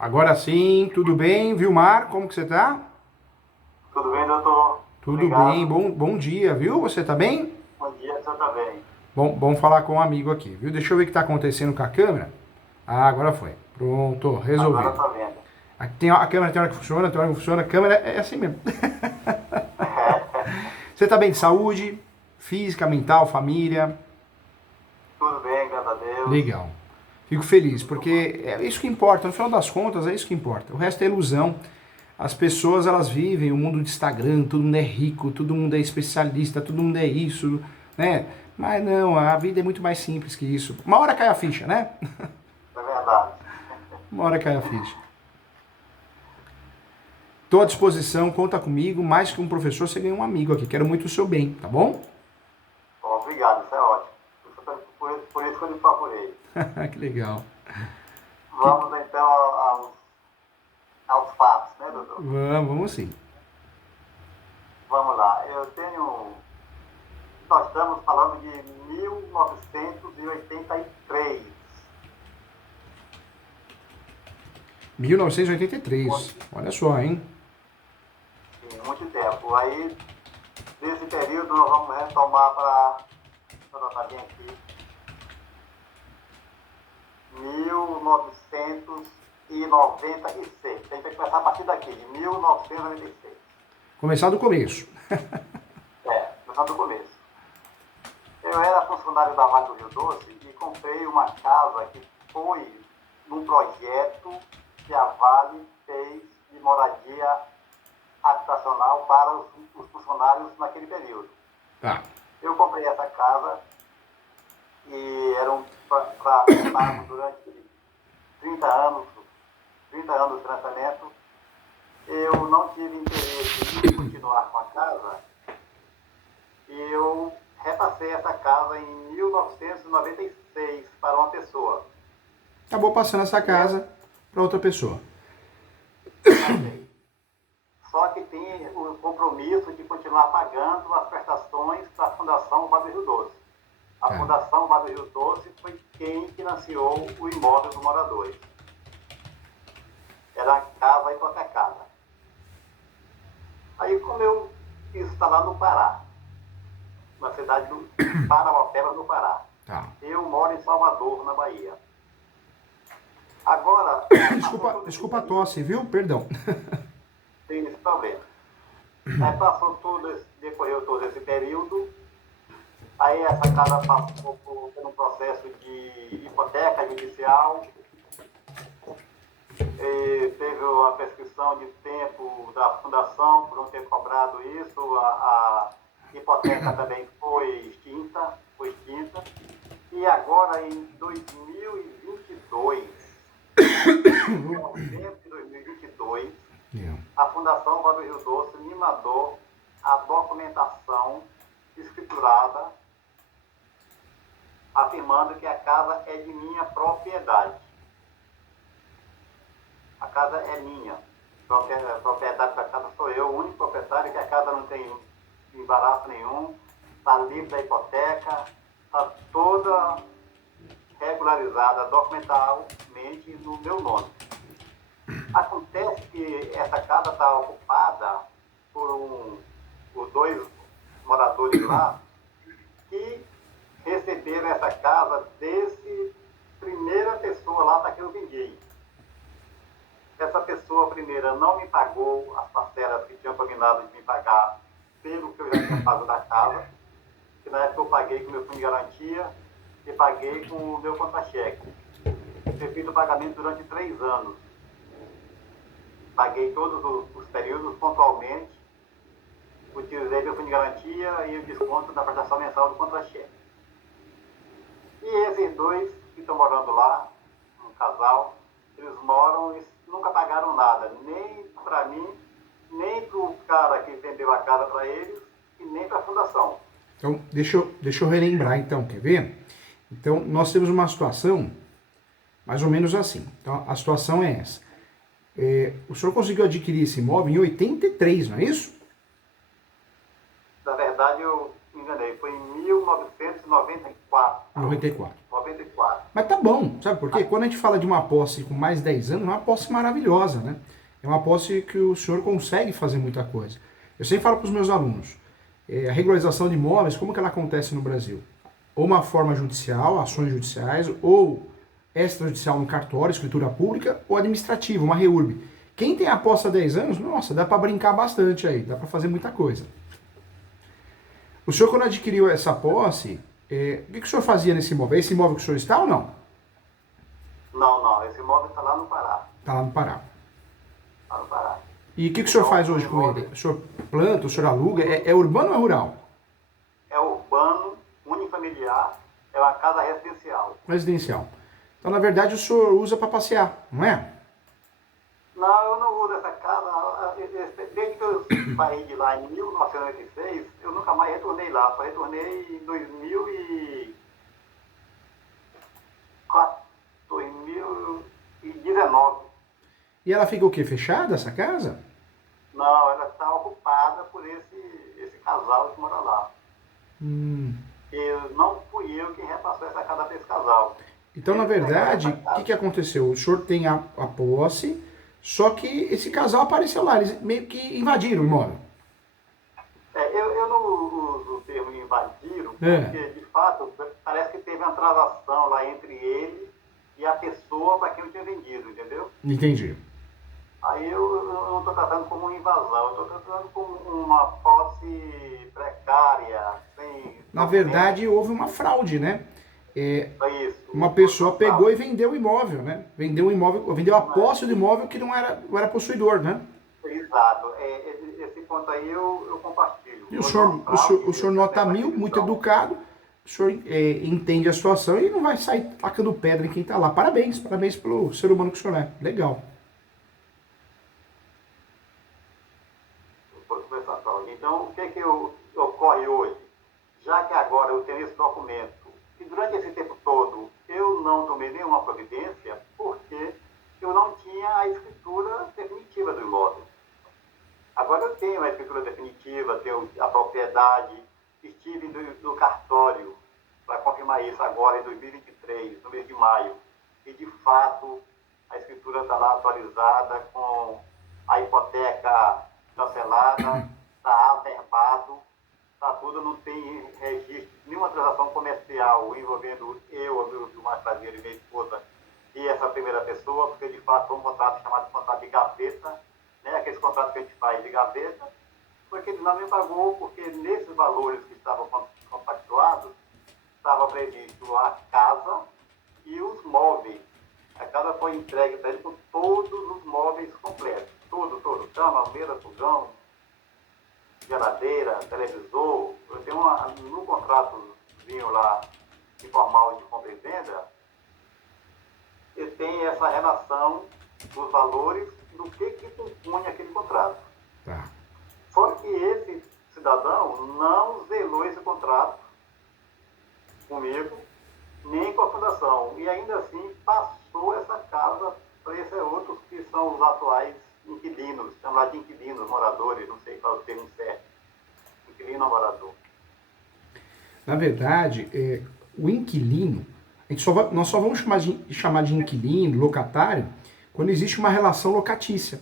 Agora sim, tudo bem, Vilmar? Como que você tá? Tudo bem, doutor? Tudo bem, Obrigado. bom dia, viu? Você tá bem? Bom dia, o senhor está bem. Bom falar com um amigo aqui, viu? Deixa eu ver o que tá acontecendo com a câmera. Ah, agora foi. Pronto, Agora resolvido. está vendo. Aqui a câmera tem hora que funciona, tem hora que não funciona. A câmera é assim mesmo. Você tá bem de saúde? Física, mental, família? Tudo bem, graças a Deus. Legal. Fico feliz, Muito bom. porque é isso que importa. No final das contas, é isso que importa. O resto é ilusão. As pessoas, elas vivem o mundo de Instagram, todo mundo é rico, todo mundo é especialista, todo mundo é isso, né? Mas não, a vida é muito mais simples que isso. Uma hora cai a ficha, né? É verdade. Uma hora cai a ficha. Estou à disposição, conta comigo. Mais que um professor, você ganha um amigo aqui. Quero muito o seu bem, tá bom? Bom, obrigado, isso é ótimo. Por isso que eu lhe procurei. Que legal. Que... Vamos então aos fatos, né, doutor? Vamos sim. Vamos lá. Nós estamos falando de 1983. 1983. Olha só, hein? Sim, muito tempo. Aí, desse período, nós vamos retomar para. Deixa eu anotar bem aqui. 1996. A gente vai começar a partir daqui, de 1996. Começar do começo. Começar do começo. Eu era funcionário da Vale do Rio Doce e comprei uma casa que foi num projeto que a Vale fez de moradia habitacional para os funcionários naquele período. Tá. Eu comprei essa casa e era para pago durante 30 anos, 30 anos de tratamento. Eu não tive interesse em continuar com a casa e eu repassei essa casa em 1996 para uma pessoa. Acabou passando essa E essa casa para outra pessoa. passei. Só que tem o compromisso de continuar pagando as prestações da Fundação Vale do Rio Doce. A Tá. Fundação Vale do Rio Doce foi quem financiou o imóvel dos moradores. Era a casa hipotecada. Aí, como eu está lá no Pará, na cidade do Parauapebas, no Pará. Tá. Eu moro em Salvador, na Bahia. Agora, Desculpa a tosse, viu? Perdão. tem esse problema. Aí decorreu todo esse período. Aí essa casa passou por um processo de hipoteca judicial. Teve uma prescrição de tempo da fundação por não ter cobrado isso. A hipoteca também foi extinta. E agora, em 2022, em novembro de 2022, a Fundação Vale do Rio Doce me mandou a documentação escriturada afirmando que a casa é de minha propriedade. A casa é minha. A propriedade da casa sou eu, o único proprietário, que a casa não tem embaraço nenhum, está livre da hipoteca, está toda regularizada documentalmente no meu nome. Acontece que essa casa está ocupada por dois moradores lá que receberam essa casa desse primeira pessoa lá da que eu vendi. Essa pessoa primeira não me pagou as parcelas que tinham combinado de me pagar pelo que eu já tinha pago da casa, que na época eu paguei com o meu fundo de garantia e paguei com o meu contra-cheque. Eu fiz o pagamento durante 3 anos. Paguei todos os períodos pontualmente, utilizei meu fundo de garantia e o desconto da prestação mensal do contra-cheque. E esses dois que estão morando lá, um casal, eles moram e nunca pagaram nada, nem para mim, nem para o cara que vendeu a casa para eles e nem para a fundação. Então, deixa eu relembrar então, quer ver? Então, nós temos uma situação mais ou menos assim. Então, a situação é essa. O senhor conseguiu adquirir esse imóvel em 83, não é isso? Na verdade, eu me enganei, foi em 1994. 94. 94. Mas tá bom, sabe por quê? Quando a gente fala de uma posse com mais de 10 anos, é uma posse maravilhosa, né? É uma posse que o senhor consegue fazer muita coisa. Eu sempre falo para os meus alunos, a regularização de imóveis, como que ela acontece no Brasil? Ou uma forma judicial, ações judiciais, ou extrajudicial no cartório, escritura pública, ou administrativa, uma REURB. Quem tem a posse há 10 anos, nossa, dá para brincar bastante aí, dá para fazer muita coisa. O senhor, quando adquiriu essa posse, o que o senhor fazia nesse imóvel? É esse imóvel que o senhor está ou não? Não, não, esse imóvel está lá no Pará. Está lá no Pará. Lá no Pará. E o que o senhor faz hoje com ele? O senhor planta, o senhor aluga? É urbano ou é rural? É urbano, unifamiliar, é uma casa residencial. Residencial. Então, na verdade, o senhor usa para passear, não é? Não, eu não uso essa casa. Desde que eu saí de lá em 1986, eu nunca mais retornei lá. Só retornei em 2019. E ela fica o quê? Fechada, essa casa? Não, ela está ocupada por esse casal que mora lá. Não fui eu quem repassou essa casa para esse casal. Então, na verdade, o que aconteceu? O senhor tem a posse, só que esse casal apareceu lá, eles meio que invadiram o imóvel. Eu não uso o termo invadiram, porque, de fato, parece que teve uma transação lá entre ele e a pessoa para quem eu tinha vendido, entendeu? Entendi. Aí eu não estou tratando como uma invasão, eu estou tratando como uma posse precária, sem... Na verdade, houve uma fraude, né? Isso. Uma pessoa pegou e vendeu o imóvel, né? Vendeu o imóvel, vendeu a posse do imóvel que não era possuidor, né? Exato. Esse ponto aí eu compartilho. E o senhor nota 1000, muito educado, o senhor entende a situação e não vai sair tacando pedra em quem está lá. Parabéns pelo ser humano que o senhor é. Legal. Então, o que ocorre hoje? Já que agora eu tenho esse documento, e durante esse tempo todo eu não tomei nenhuma providência, porque eu não tinha a escritura definitiva do imóvel. Agora eu tenho a escritura definitiva, tenho a propriedade, estive no cartório para confirmar isso agora em 2023, no mês de maio, e de fato a escritura está lá atualizada com a hipoteca cancelada, está averbado, está tudo, não tem registro, nenhuma transação comercial envolvendo eu, o mais prazer e minha esposa, e essa primeira pessoa, porque de fato foi um contrato chamado contrato de gaveta, né, aqueles contratos que a gente faz de gaveta, porque ele não me pagou, porque nesses valores que estavam compactuados, estava previsto a casa e os móveis. A casa foi entregue para ele com todos os móveis completos, todo, cama, mesa, fogão, geladeira, televisor. Eu tenho no contratozinho lá, informal de compra e venda, ele tem essa relação dos valores do que compunha aquele contrato. Tá. Só que esse cidadão não zelou esse contrato comigo, nem com a fundação. E ainda assim passou essa casa para esses outros que são os atuais inquilinos, chamados de inquilinos, moradores, não sei qual é o termo certo. Inquilino ou morador. Na verdade, o inquilino, nós só vamos chamar de inquilino, locatário, quando existe uma relação locatícia.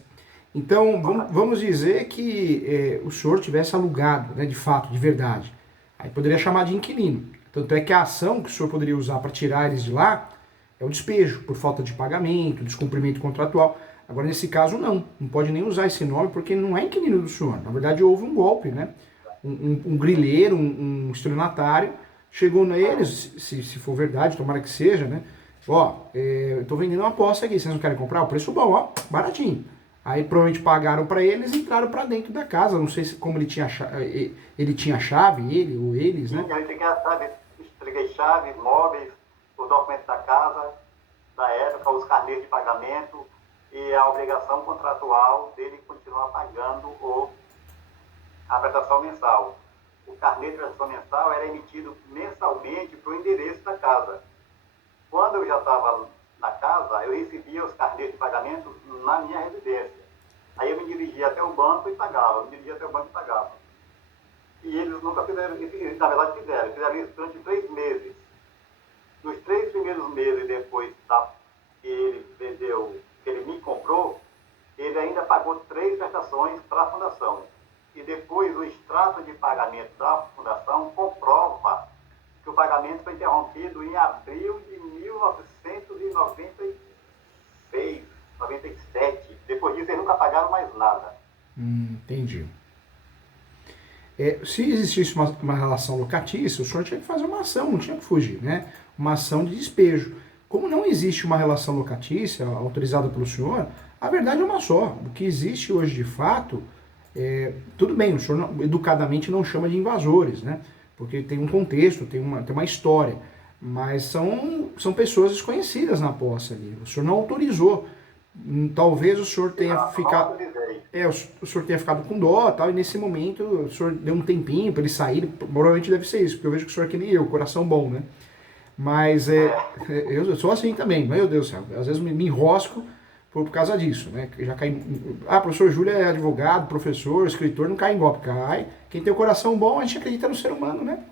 Então, vamos dizer que o senhor tivesse alugado, né, de fato, de verdade. Aí poderia chamar de inquilino. Tanto é que a ação que o senhor poderia usar para tirar eles de lá é o despejo, por falta de pagamento, descumprimento contratual. Agora, nesse caso, não pode nem usar esse nome, porque não é inquilino do senhor. Na verdade, houve um golpe, né? Um grileiro, um estelionatário, chegou neles, se for verdade, tomara que seja, né? Ó, eu tô vendendo uma posse aqui, vocês não querem comprar? O preço bom, ó, baratinho. Aí provavelmente pagaram para eles e entraram para dentro da casa. Não sei como ele tinha chave, ele ou eles, né? Eu entreguei chave, móveis, os documentos da casa, da época, os carnês de pagamento e a obrigação contratual dele continuar pagando a prestação mensal. O carnê de prestação mensal era emitido mensalmente para o endereço da casa. Quando eu já estava na casa, eu recebia os carnês de pagamento na minha residência. Aí eu me dirigia até o banco e pagava, E eles nunca fizeram, na verdade fizeram isso durante 3 meses. nos 3 primeiros meses depois que ele vendeu, que ele me comprou, ele ainda pagou 3 prestações para a fundação. E depois o extrato de pagamento da fundação comprova que o pagamento foi interrompido em abril de 1996, 97. Depois disso, eles nunca pagaram mais nada. Entendi. Se existisse uma relação locatícia, o senhor tinha que fazer uma ação, não tinha que fugir, né? Uma ação de despejo. Como não existe uma relação locatícia autorizada pelo senhor, a verdade é uma só. O que existe hoje de fato, tudo bem, o senhor educadamente não chama de invasores, né? Porque tem um contexto, tem uma história. Mas são pessoas desconhecidas na posse ali. O senhor não autorizou. Talvez o senhor tenha ficado. O senhor tenha ficado com dó, tal, e nesse momento o senhor deu um tempinho para ele sair. Provavelmente deve ser isso, porque eu vejo que o senhor é que nem eu, coração bom, né? Mas eu sou assim também, meu Deus do céu. Às vezes me enrosco por causa disso, né? Já cai. Professor Júlio é advogado, professor, escritor, não cai em golpe, cai. Quem tem o coração bom, a gente acredita no ser humano, né?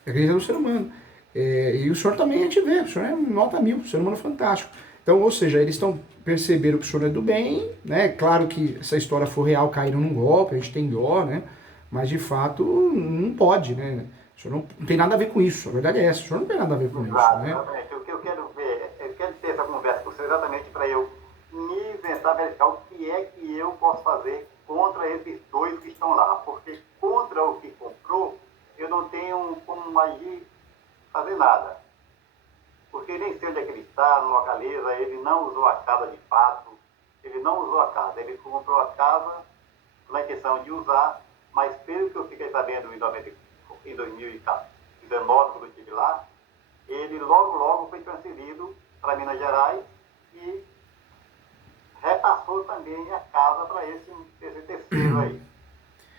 Acredita no ser humano. E o senhor também a gente vê, o senhor é nota 1000, o ser humano fantástico. Então, ou seja, eles perceberam que o senhor é do bem, né? Claro que se a história for real, caíram num golpe, a gente tem dó, né? Mas de fato não pode, né? O senhor não tem nada a ver com isso, a verdade é essa, o senhor não tem nada a ver com isso, né? Exatamente. O que eu quero ver, eu quero ter essa conversa com você exatamente para eu me tentar verificar o que é que eu posso fazer contra esses 2 que estão lá. Porque contra o que comprou, eu não tenho como agir, fazer nada. Porque nem sei onde é que ele está, não localiza, ele não usou a casa de fato, ele não usou a casa, ele comprou a casa na intenção de usar, mas pelo que eu fiquei sabendo em 2019, quando eu estive lá, ele logo foi transferido para Minas Gerais e repassou também a casa para esse terceiro aí.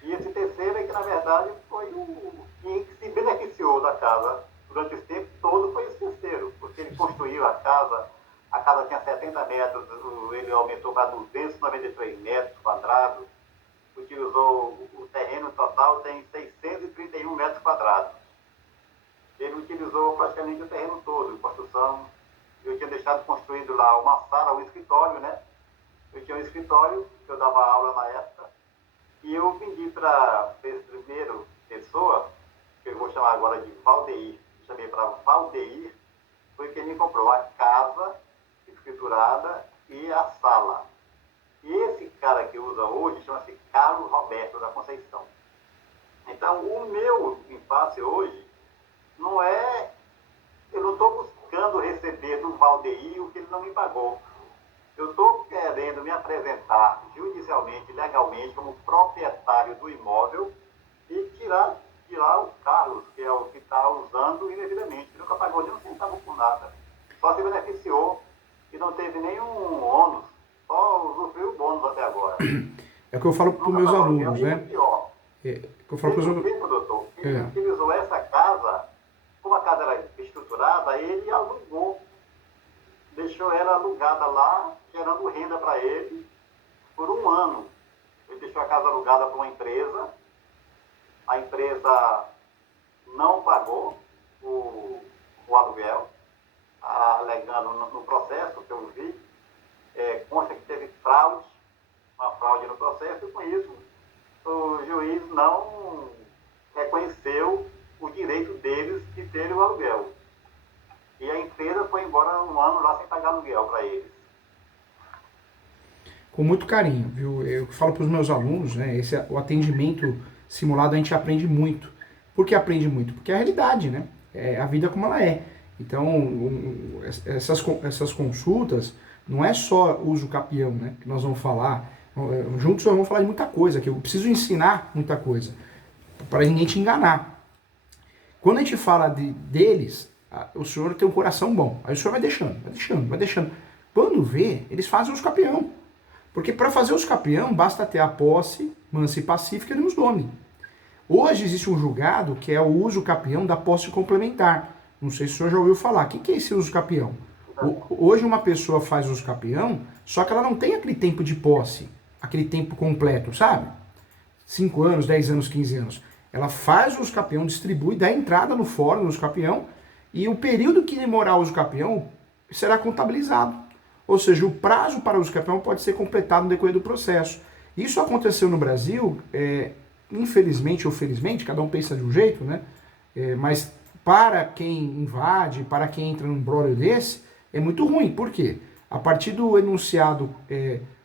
E esse terceiro é que, na verdade, foi o que se beneficiou da casa durante esse tempo todo, foi esse terceiro, porque ele construiu a casa tinha 70 metros, ele aumentou para 293 metros quadrados, utilizou o terreno total, tem 631 metros quadrados. Ele utilizou praticamente o terreno todo, construção. Eu tinha deixado construído lá uma sala, um escritório, né? Eu tinha um escritório, que eu dava aula na época, e eu vendi para esse primeiro pessoa, que eu vou chamar agora de Valdeir, chamei para Valdeir, foi quem me comprou a casa escriturada e a sala. E esse cara que usa hoje chama-se Carlos Roberto da Conceição. Então, o meu impasse hoje não é... Eu não estou buscando receber do Valdeir o que ele não me pagou. Eu estou querendo me apresentar judicialmente, legalmente, como proprietário do imóvel e tirar o Carlos, que é o que está usando indevidamente. Ele nunca pagou nem um centavo por nada. Só se beneficiou e não teve nenhum ônus. Só usufruiu o bônus até agora. É o que eu falo para os meus alunos, né? Pior. Eu falo para os alunos. Doutor, ele utilizou essa casa, como a casa era estruturada, ele alugou. Deixou ela alugada lá, gerando renda para ele por 1 ano. Ele deixou a casa alugada para uma empresa. A empresa não pagou o aluguel, alegando no processo que eu vi, consta que teve uma fraude no processo, e com isso o juiz não reconheceu o direito deles de terem o aluguel. E a empresa foi embora 1 ano lá sem pagar aluguel para eles. Com muito carinho, viu? Eu falo para os meus alunos, né? O atendimento simulado a gente aprende muito. Por que aprende muito? Porque é a realidade, né? É a vida como ela é. Então, essas consultas não é só uso capião, né? Que nós vamos falar. Juntos nós vamos falar de muita coisa, que eu preciso ensinar muita coisa, para ninguém te enganar. Quando a gente fala deles, o senhor tem um coração bom. Aí o senhor vai deixando. Quando vê, eles fazem os capião. Porque para fazer os capião, basta ter a posse mansa e pacífica e nos nome. Hoje existe um julgado que é o uso capião da posse complementar. Não sei se o senhor já ouviu falar. O que é esse uso capião? Hoje uma pessoa faz uso capião, só que ela não tem aquele tempo de posse, aquele tempo completo, sabe? 5 anos, 10 anos, 15 anos. Ela faz o uso capião, distribui, dá entrada no fórum do uso capião, E o período que demorar o uso capião será contabilizado. Ou seja, o prazo para o uso capião pode ser completado no decorrer do processo. Isso aconteceu no Brasil, infelizmente ou felizmente, cada um pensa de um jeito, né? Mas para quem invade, para quem entra num brolho desse, é muito ruim. Por quê? A partir do enunciado,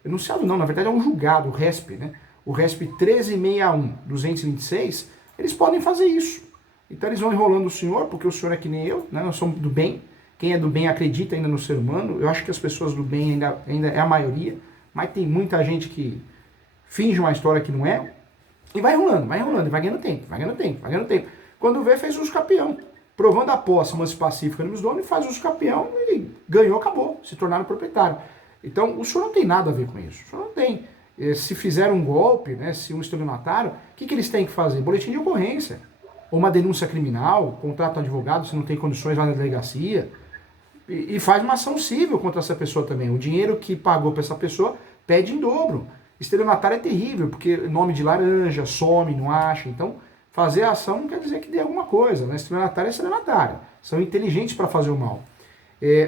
enunciado não, na verdade é um julgado, o RESP, né? O RESP 1361-226, eles podem fazer isso. Então eles vão enrolando o senhor, porque o senhor é que nem eu, né? Nós somos do bem. Quem é do bem acredita ainda no ser humano. Eu acho que as pessoas do bem ainda é a maioria, mas tem muita gente que finge uma história que não é, e vai enrolando, e vai ganhando tempo, vai ganhando tempo, vai ganhando tempo. Quando vê, fez uso capião. Provando a posse manso pacífica no dono, faz uso capião e ganhou, acabou, se tornaram proprietário. Então, o senhor não tem nada a ver com isso. O senhor não tem. Se fizer um golpe, né, se um estelionatário, o que eles têm que fazer? Boletim de ocorrência. Ou uma denúncia criminal, contrata um advogado se não tem condições lá na delegacia. E faz uma ação civil contra essa pessoa também. O dinheiro que pagou para essa pessoa pede em dobro. Estelionatário é terrível, porque nome de laranja, some, não acha. Então, fazer a ação não quer dizer que dê alguma coisa, né? Estelionatário é estelionatário. São inteligentes para fazer o mal.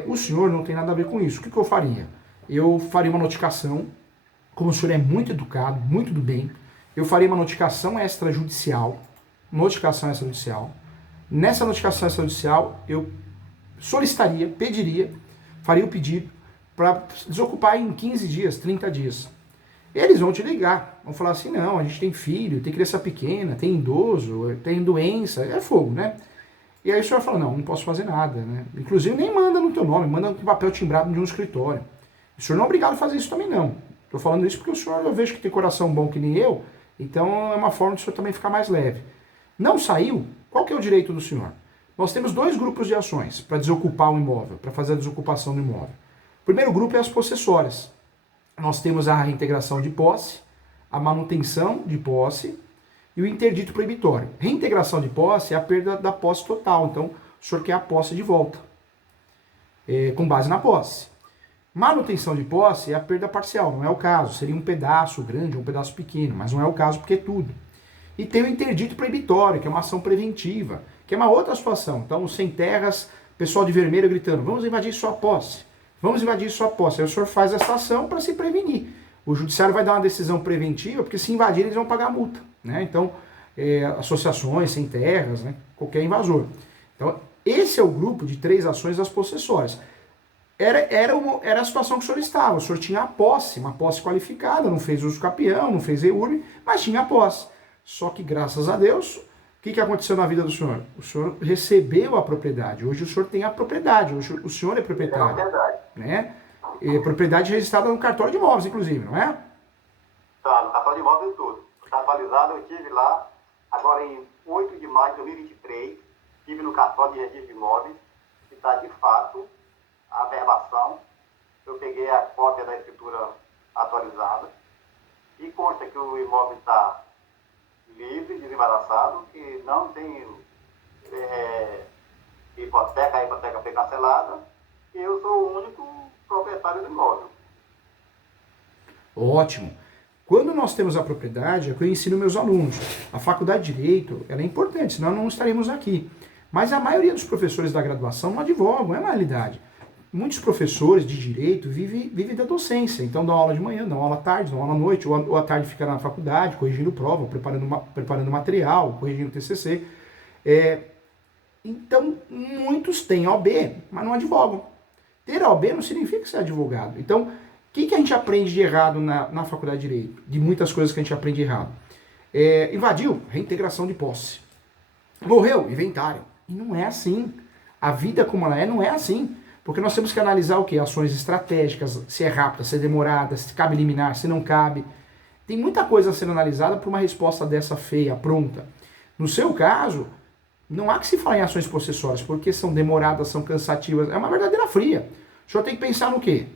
O senhor não tem nada a ver com isso. O que eu faria? Eu faria uma notificação, como o senhor é muito educado, muito do bem, eu faria uma notificação extrajudicial. Nessa notificação extrajudicial, eu solicitaria, pediria, faria o pedido para desocupar em 15 dias, 30 dias. Eles vão te ligar, vão falar assim, não, a gente tem filho, tem criança pequena, tem idoso, tem doença, é fogo, né? E aí o senhor fala, não posso fazer nada, né? Inclusive nem manda no teu nome, manda com papel timbrado de um escritório. O senhor não é obrigado a fazer isso também não. Estou falando isso porque o senhor, eu vejo que tem coração bom que nem eu, então é uma forma de o senhor também ficar mais leve. Não saiu? Qual que é o direito do senhor? Nós temos 2 grupos de ações para desocupar o imóvel, para fazer a desocupação do imóvel. O primeiro grupo é as possessórias. Nós temos a reintegração de posse, a manutenção de posse e o interdito proibitório. Reintegração de posse é a perda da posse total, então o senhor quer a posse de volta, com base na posse. Manutenção de posse é a perda parcial, não é o caso, seria um pedaço grande ou um pedaço pequeno, mas não é o caso porque é tudo. E tem o interdito proibitório, que é uma ação preventiva, que é uma outra situação. Então, sem terras, pessoal de vermelho gritando, vamos invadir sua posse. Vamos invadir sua posse. Aí o senhor faz essa ação para se prevenir. O judiciário vai dar uma decisão preventiva, porque se invadir eles vão pagar multa, né? Então, associações sem terras, né? Qualquer invasor. Então, esse é o grupo de 3 ações das possessórias. Era a situação que o senhor estava. O senhor tinha a posse, uma posse qualificada, não fez uso capião, não fez reúne, mas tinha a posse. Só que, graças a Deus, o que aconteceu na vida do senhor? O senhor recebeu a propriedade. Hoje o senhor tem a propriedade. Hoje o senhor é proprietário. É verdade. Né? Propriedade registrada no cartório de imóveis, inclusive, não é? Tá, no cartório de imóveis tudo. Está atualizado, eu estive lá, agora em 8 de maio de 2023, estive no cartório de registro de imóveis, que está de fato a averbação. Eu peguei a cópia da escritura atualizada e consta que o imóvel está livre, desembaraçado, que não tem hipoteca, a hipoteca foi cancelada, e eu sou o único proprietário do imóvel. Ótimo. Quando nós temos a propriedade, é o que eu ensino meus alunos. A faculdade de Direito, ela é importante, senão não estaremos aqui. Mas a maioria dos professores da graduação não advogam, é uma realidade. Muitos professores de Direito vivem da docência, então dão aula de manhã, dão aula à tarde, dão aula à noite, ou à tarde fica na faculdade, corrigindo prova, preparando material, corrigindo TCC. Então, muitos têm OAB, mas não advogam. Ter OAB não significa ser advogado. Então, o que a gente aprende de errado na faculdade de Direito? De muitas coisas que a gente aprende errado. Invadiu, reintegração de posse. Morreu, inventário. E não é assim. A vida como ela não é assim. Porque nós temos que analisar o quê? Ações estratégicas, se é rápida, se é demorada, se cabe liminar, se não cabe. Tem muita coisa a ser analisada para uma resposta dessa feia, pronta. No seu caso, não há que se falar em ações possessórias, porque são demoradas, são cansativas. É uma verdadeira fria. O senhor tem que pensar no quê?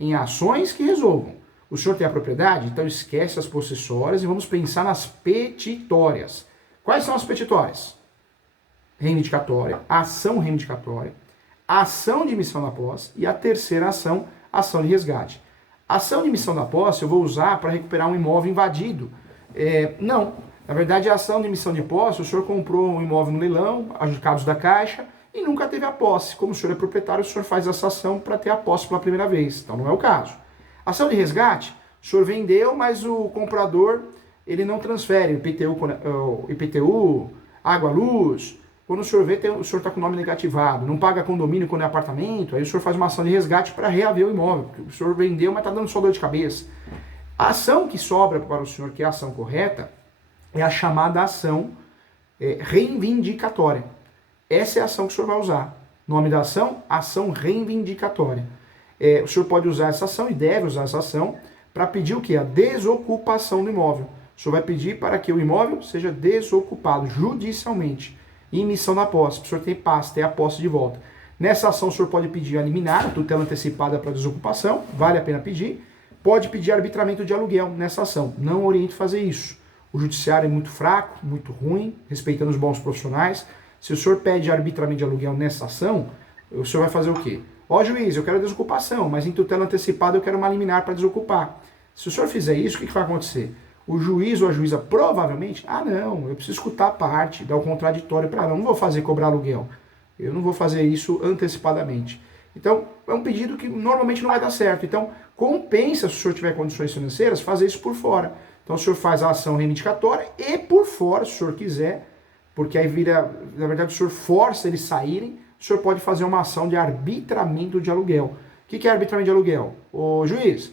Em ações que resolvam. O senhor tem a propriedade? Então esquece as possessórias e vamos pensar nas petitórias. Quais são as petitórias? Reivindicatória, ação reivindicatória, ação de emissão da posse e a terceira ação, ação de resgate. Ação de emissão da posse eu vou usar para recuperar um imóvel invadido. Não. Na verdade, a ação de emissão de posse, o senhor comprou um imóvel no leilão, adjudicados da Caixa, e nunca teve a posse. Como o senhor é proprietário, o senhor faz essa ação para ter a posse pela primeira vez. Então não é o caso. Ação de resgate, o senhor vendeu, mas o comprador ele não transfere o IPTU, água, luz. Quando o senhor vê, o senhor está com o nome negativado, não paga condomínio quando é apartamento, aí o senhor faz uma ação de resgate para reaver o imóvel, porque o senhor vendeu, mas está dando só dor de cabeça. A ação que sobra para o senhor, que é a ação correta, é a chamada ação reivindicatória. Essa é a ação que o senhor vai usar. Nome da ação, ação reivindicatória. O senhor pode usar essa ação e deve usar essa ação para pedir o quê? A desocupação do imóvel. O senhor vai pedir para que o imóvel seja desocupado judicialmente. Emissão da posse, para o senhor ter a posse de volta. Nessa ação, o senhor pode pedir a liminar, tutela antecipada para desocupação, vale a pena pedir. Pode pedir arbitramento de aluguel nessa ação. Não oriento fazer isso. O judiciário é muito fraco, muito ruim, respeitando os bons profissionais. Se o senhor pede arbitramento de aluguel nessa ação, o senhor vai fazer o quê? Ó, juiz, eu quero desocupação, mas em tutela antecipada eu quero uma liminar para desocupar. Se o senhor fizer isso, o que vai acontecer? O juiz ou a juíza provavelmente, não, eu preciso escutar a parte, dar o contraditório para ela, não vou fazer cobrar aluguel. Eu não vou fazer isso antecipadamente. Então, é um pedido que normalmente não vai dar certo. Então, compensa, se o senhor tiver condições financeiras, fazer isso por fora. Então, o senhor faz a ação reivindicatória e por fora, se o senhor quiser, porque aí vira, na verdade, o senhor força eles saírem, o senhor pode fazer uma ação de arbitramento de aluguel. O que é arbitramento de aluguel? Ô juiz,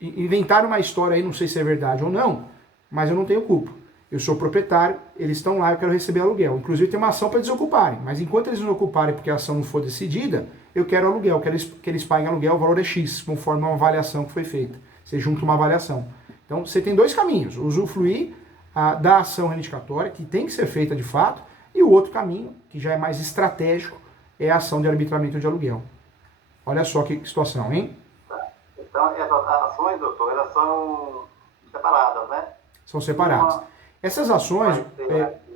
inventaram uma história aí, não sei se é verdade ou não, mas eu não tenho culpa. Eu sou proprietário, eles estão lá, eu quero receber aluguel. Inclusive tem uma ação para desocuparem, mas enquanto eles não ocuparem porque a ação não for decidida, eu quero aluguel, quero que eles paguem aluguel, o valor é X, conforme uma avaliação que foi feita. Você junta uma avaliação. Então você tem dois caminhos, usufruir da ação reivindicatória, que tem que ser feita de fato, e o outro caminho, que já é mais estratégico, é a ação de arbitramento de aluguel. Olha só que situação, hein? Então, essas ações, doutor, elas são separadas, né? São separadas. Essas ações,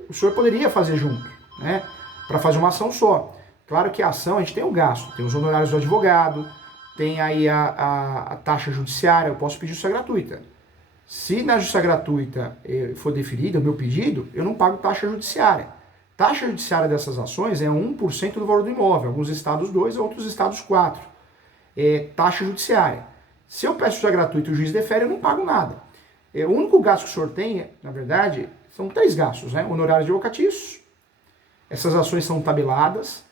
o senhor poderia fazer junto, né? Para fazer uma ação só. Claro que a ação, a gente tem o gasto, tem os honorários do advogado, tem aí a taxa judiciária, eu posso pedir justiça gratuita. Se na justiça gratuita for deferida o meu pedido, eu não pago taxa judiciária. Taxa judiciária dessas ações é 1% do valor do imóvel, alguns estados 2%, outros estados 4%. Taxa judiciária. Se eu peço justiça gratuita e o juiz defere, eu não pago nada. O único gasto que o senhor tem, na verdade, são 3 gastos, né? Honorários advocatícios, essas ações são tabeladas,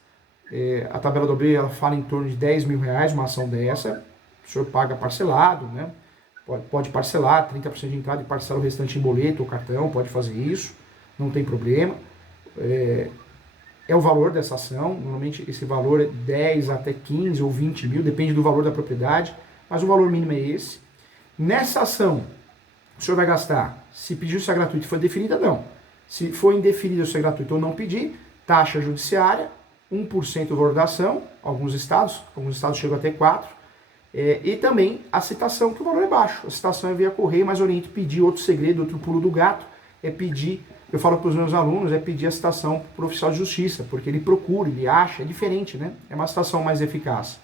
a tabela do OB ela fala em torno de R$10.000 uma ação dessa, o senhor paga parcelado, né? Pode parcelar, 30% de entrada e parcela o restante em boleto ou cartão, pode fazer isso, não tem problema. É o valor dessa ação, normalmente esse valor é 10 até 15 ou 20 mil, depende do valor da propriedade, mas o valor mínimo é esse. Nessa ação, o senhor vai gastar, se pedir justiça gratuita e for deferida, não. Se for indeferida justiça gratuita ou não pedir, taxa judiciária, 1% do valor da ação, alguns estados chegam até 4%, e também a citação, que o valor é baixo. A citação é via correio, mas oriento pedir outro segredo, outro pulo do gato, é pedir, eu falo para os meus alunos, é pedir a citação para o oficial de justiça, porque ele procura, ele acha, é diferente, né? É uma citação mais eficaz.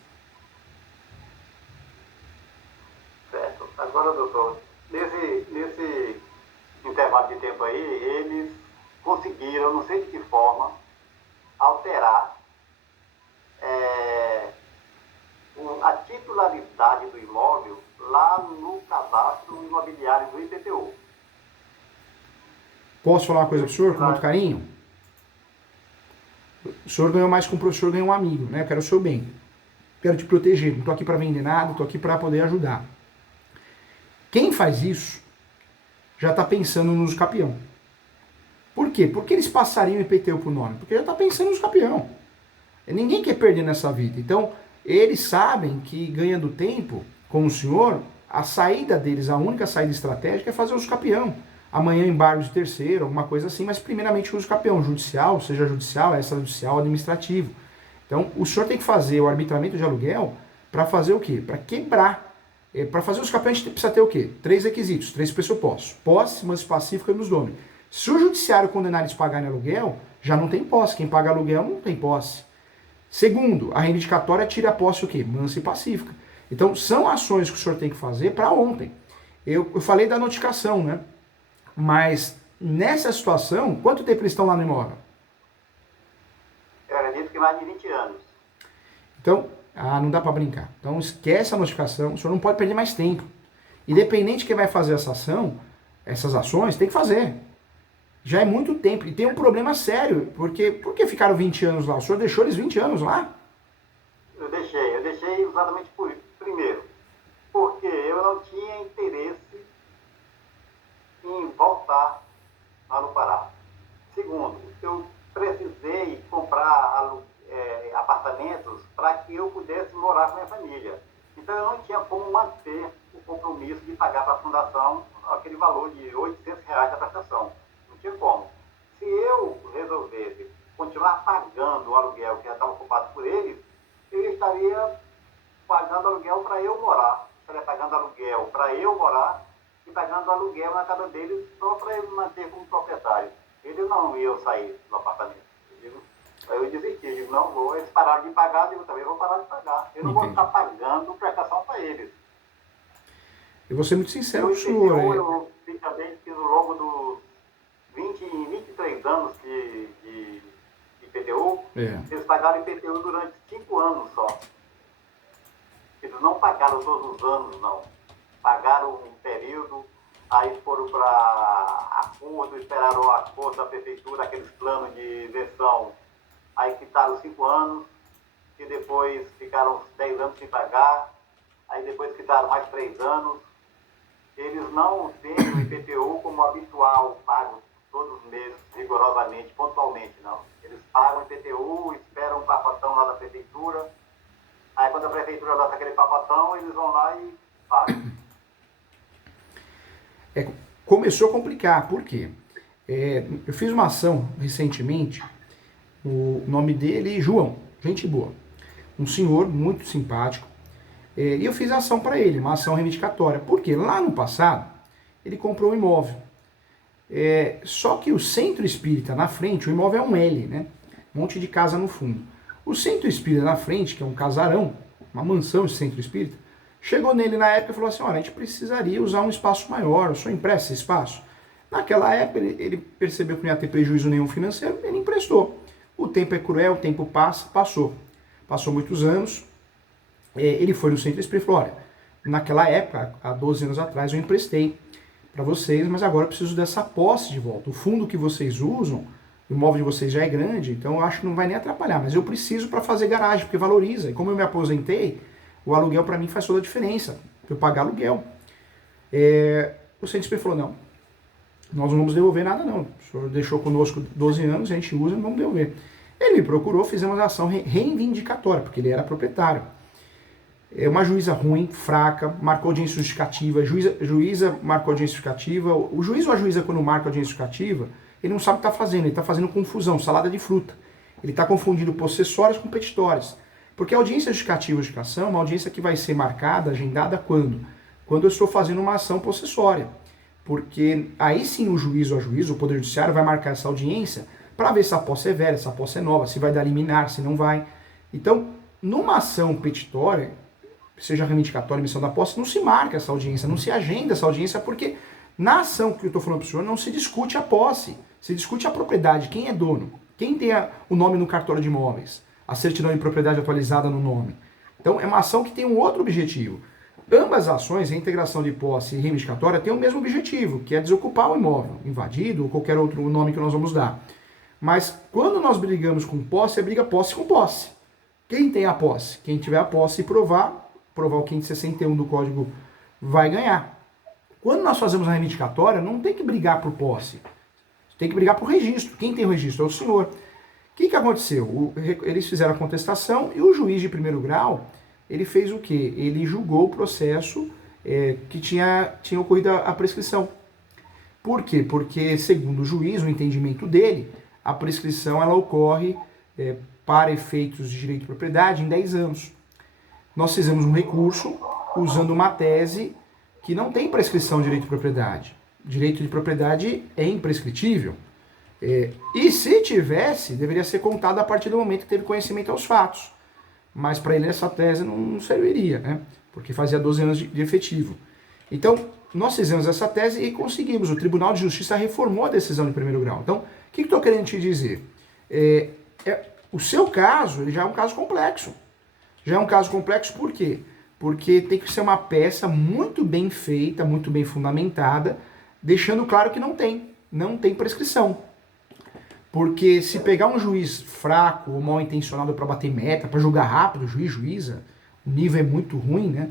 Certo. Agora, doutor, nesse intervalo de tempo aí, eles conseguiram, não sei de que forma, alterar a titularidade do imóvel lá no cadastro imobiliário do IPTU. Posso falar uma coisa para o senhor com muito carinho? O senhor ganhou mais que um professor, ganhou um amigo, né? Eu quero o seu bem. Quero te proteger. Não estou aqui para vender nada, estou aqui para poder ajudar. Quem faz isso já está pensando nos campeão. Por quê? Porque eles passariam o IPTU para o nome? Porque já está pensando nos campeão. Ninguém quer perder nessa vida. Então, eles sabem que ganhando tempo com o senhor, a saída deles, a única saída estratégica é fazer uso campeão. Amanhã embargo de terceiro, alguma coisa assim, mas primeiramente uso campeão. Judicial, seja judicial, extrajudicial, administrativo. Então, o senhor tem que fazer o arbitramento de aluguel para fazer o quê? Para quebrar. Para fazer os campeões, a gente precisa ter o quê? 3 requisitos, 3 pressupostos. Posse, manso pacífico e nos nome. Se o judiciário condenar eles a pagarem aluguel, já não tem posse. Quem paga aluguel não tem posse. Segundo, a reivindicatória tira a posse o quê? Mansa e pacífica. Então, são ações que o senhor tem que fazer para ontem. Eu falei da notificação, né? Mas, nessa situação, quanto tempo eles estão lá no imóvel? Eu acredito que mais de 20 anos. Então, não dá para brincar. Então, esquece a notificação, o senhor não pode perder mais tempo. Independente de quem vai fazer essa ação, essas ações, tem que fazer. Já é muito tempo. E tem um problema sério, porque por que ficaram 20 anos lá? O senhor deixou eles 20 anos lá? Eu deixei exatamente por isso. Primeiro, porque eu não tinha interesse em voltar lá no Pará. Segundo, eu precisei comprar apartamentos para que eu pudesse morar com a minha família. Então eu não tinha como manter o compromisso de pagar para a fundação aquele valor de R$800 da prestação. Não tinha como. Se eu resolvesse continuar pagando o aluguel que já estava ocupado por eles, eu estaria pagando aluguel para eu morar. Estaria pagando aluguel para eu morar e pagando aluguel na casa deles só para eu me manter como proprietário. Eles não iam sair do apartamento. Aí eu desisti, eu digo, não vou. Eles pararam de pagar, eu também vou parar de pagar. Eu não vou estar pagando prestação para eles. Eu vou ser muito sincero com o senhor. Eu também fiz ao longo dos 23 anos de IPTU, eles pagaram IPTU durante 5 anos só. Eles não pagaram todos os anos, não. Pagaram um período, aí foram para acordo, esperaram o acordo da prefeitura, aqueles planos de isenção. Aí quitaram 5 anos, e depois ficaram 10 anos sem pagar, aí depois quitaram mais 3 anos. Eles não têm o IPTU como habitual, pago todos os meses, rigorosamente, pontualmente, não. Eles pagam IPTU, esperam um pacotão lá da prefeitura, aí quando a prefeitura dá aquele pacotão, eles vão lá e pagam. Começou a complicar, por quê? Eu fiz uma ação recentemente, o nome dele João, gente boa, um senhor muito simpático, e eu fiz a ação para ele, uma ação reivindicatória, porque lá no passado ele comprou um imóvel, só que o centro espírita na frente, o imóvel é um L, né? Um monte de casa no fundo. O centro espírita na frente, que é um casarão, uma mansão de centro espírita, chegou nele na época e falou assim, olha, a gente precisaria usar um espaço maior, o senhor empresta esse espaço? Naquela época ele percebeu que não ia ter prejuízo nenhum financeiro, ele emprestou. O tempo é cruel, o tempo passou muitos anos, ele foi no centro espírita e falou, olha, naquela época, há 12 anos atrás, eu emprestei para vocês, mas agora eu preciso dessa posse de volta. O fundo que vocês usam, o imóvel de vocês já é grande, então eu acho que não vai nem atrapalhar, mas eu preciso para fazer garagem, porque valoriza. E como eu me aposentei, o aluguel para mim faz toda a diferença, para eu pagar aluguel. O centro espírita falou, não, nós não vamos devolver nada não, o senhor deixou conosco 12 anos, a gente usa, não vamos devolver. Ele me procurou, fizemos a ação reivindicatória, porque ele era proprietário. Uma juíza ruim, fraca, marcou audiência justificativa, juíza marcou audiência justificativa, o juiz ou a juíza quando marca audiência justificativa, ele não sabe o que está fazendo, ele está fazendo confusão, salada de fruta. Ele está confundindo possessórias com petitórias. Porque a audiência justificativa e justificação é uma audiência que vai ser marcada, agendada quando? Quando eu estou fazendo uma ação possessória. Porque aí sim o juiz ou a juíza, o Poder Judiciário, vai marcar essa audiência para ver se a posse é velha, se a posse é nova, se vai dar liminar, se não vai. Então, numa ação petitória, seja reivindicatória, emissão da posse, não se marca essa audiência, não se agenda essa audiência, porque na ação que eu estou falando para o senhor, não se discute a posse, se discute a propriedade, quem é dono, quem tem o nome no cartório de imóveis, a certidão de propriedade atualizada no nome. Então, é uma ação que tem um outro objetivo. Ambas as ações, reintegração de posse e reivindicatória, têm o mesmo objetivo, que é desocupar o imóvel, invadido ou qualquer outro nome que nós vamos dar. Mas quando nós brigamos com posse, é briga posse com posse. Quem tem a posse? Quem tiver a posse e provar o 561 do código vai ganhar. Quando nós fazemos a reivindicatória, não tem que brigar por posse. Tem que brigar por registro. Quem tem o registro é o senhor. O que aconteceu? Eles fizeram a contestação e o juiz de primeiro grau, ele fez o quê? Ele julgou o processo que tinha ocorrido a prescrição. Por quê? Porque, segundo o juiz, o entendimento dele, a prescrição ela ocorre para efeitos de direito de propriedade em 10 anos. Nós fizemos um recurso usando uma tese que não tem prescrição de direito de propriedade. Direito de propriedade é imprescritível. E se tivesse, deveria ser contado a partir do momento que teve conhecimento aos fatos. Mas para ele essa tese não serviria, né? Porque fazia 12 anos de efetivo. Então, nós fizemos essa tese e conseguimos. O Tribunal de Justiça reformou a decisão de primeiro grau. Então, o que estou querendo te dizer? O seu caso, ele já é um caso complexo. Já é um caso complexo por quê? Porque tem que ser uma peça muito bem feita, muito bem fundamentada, deixando claro que não tem prescrição. Porque se pegar um juiz fraco ou mal intencionado para bater meta, para julgar rápido, juiz, juíza, o nível é muito ruim, né?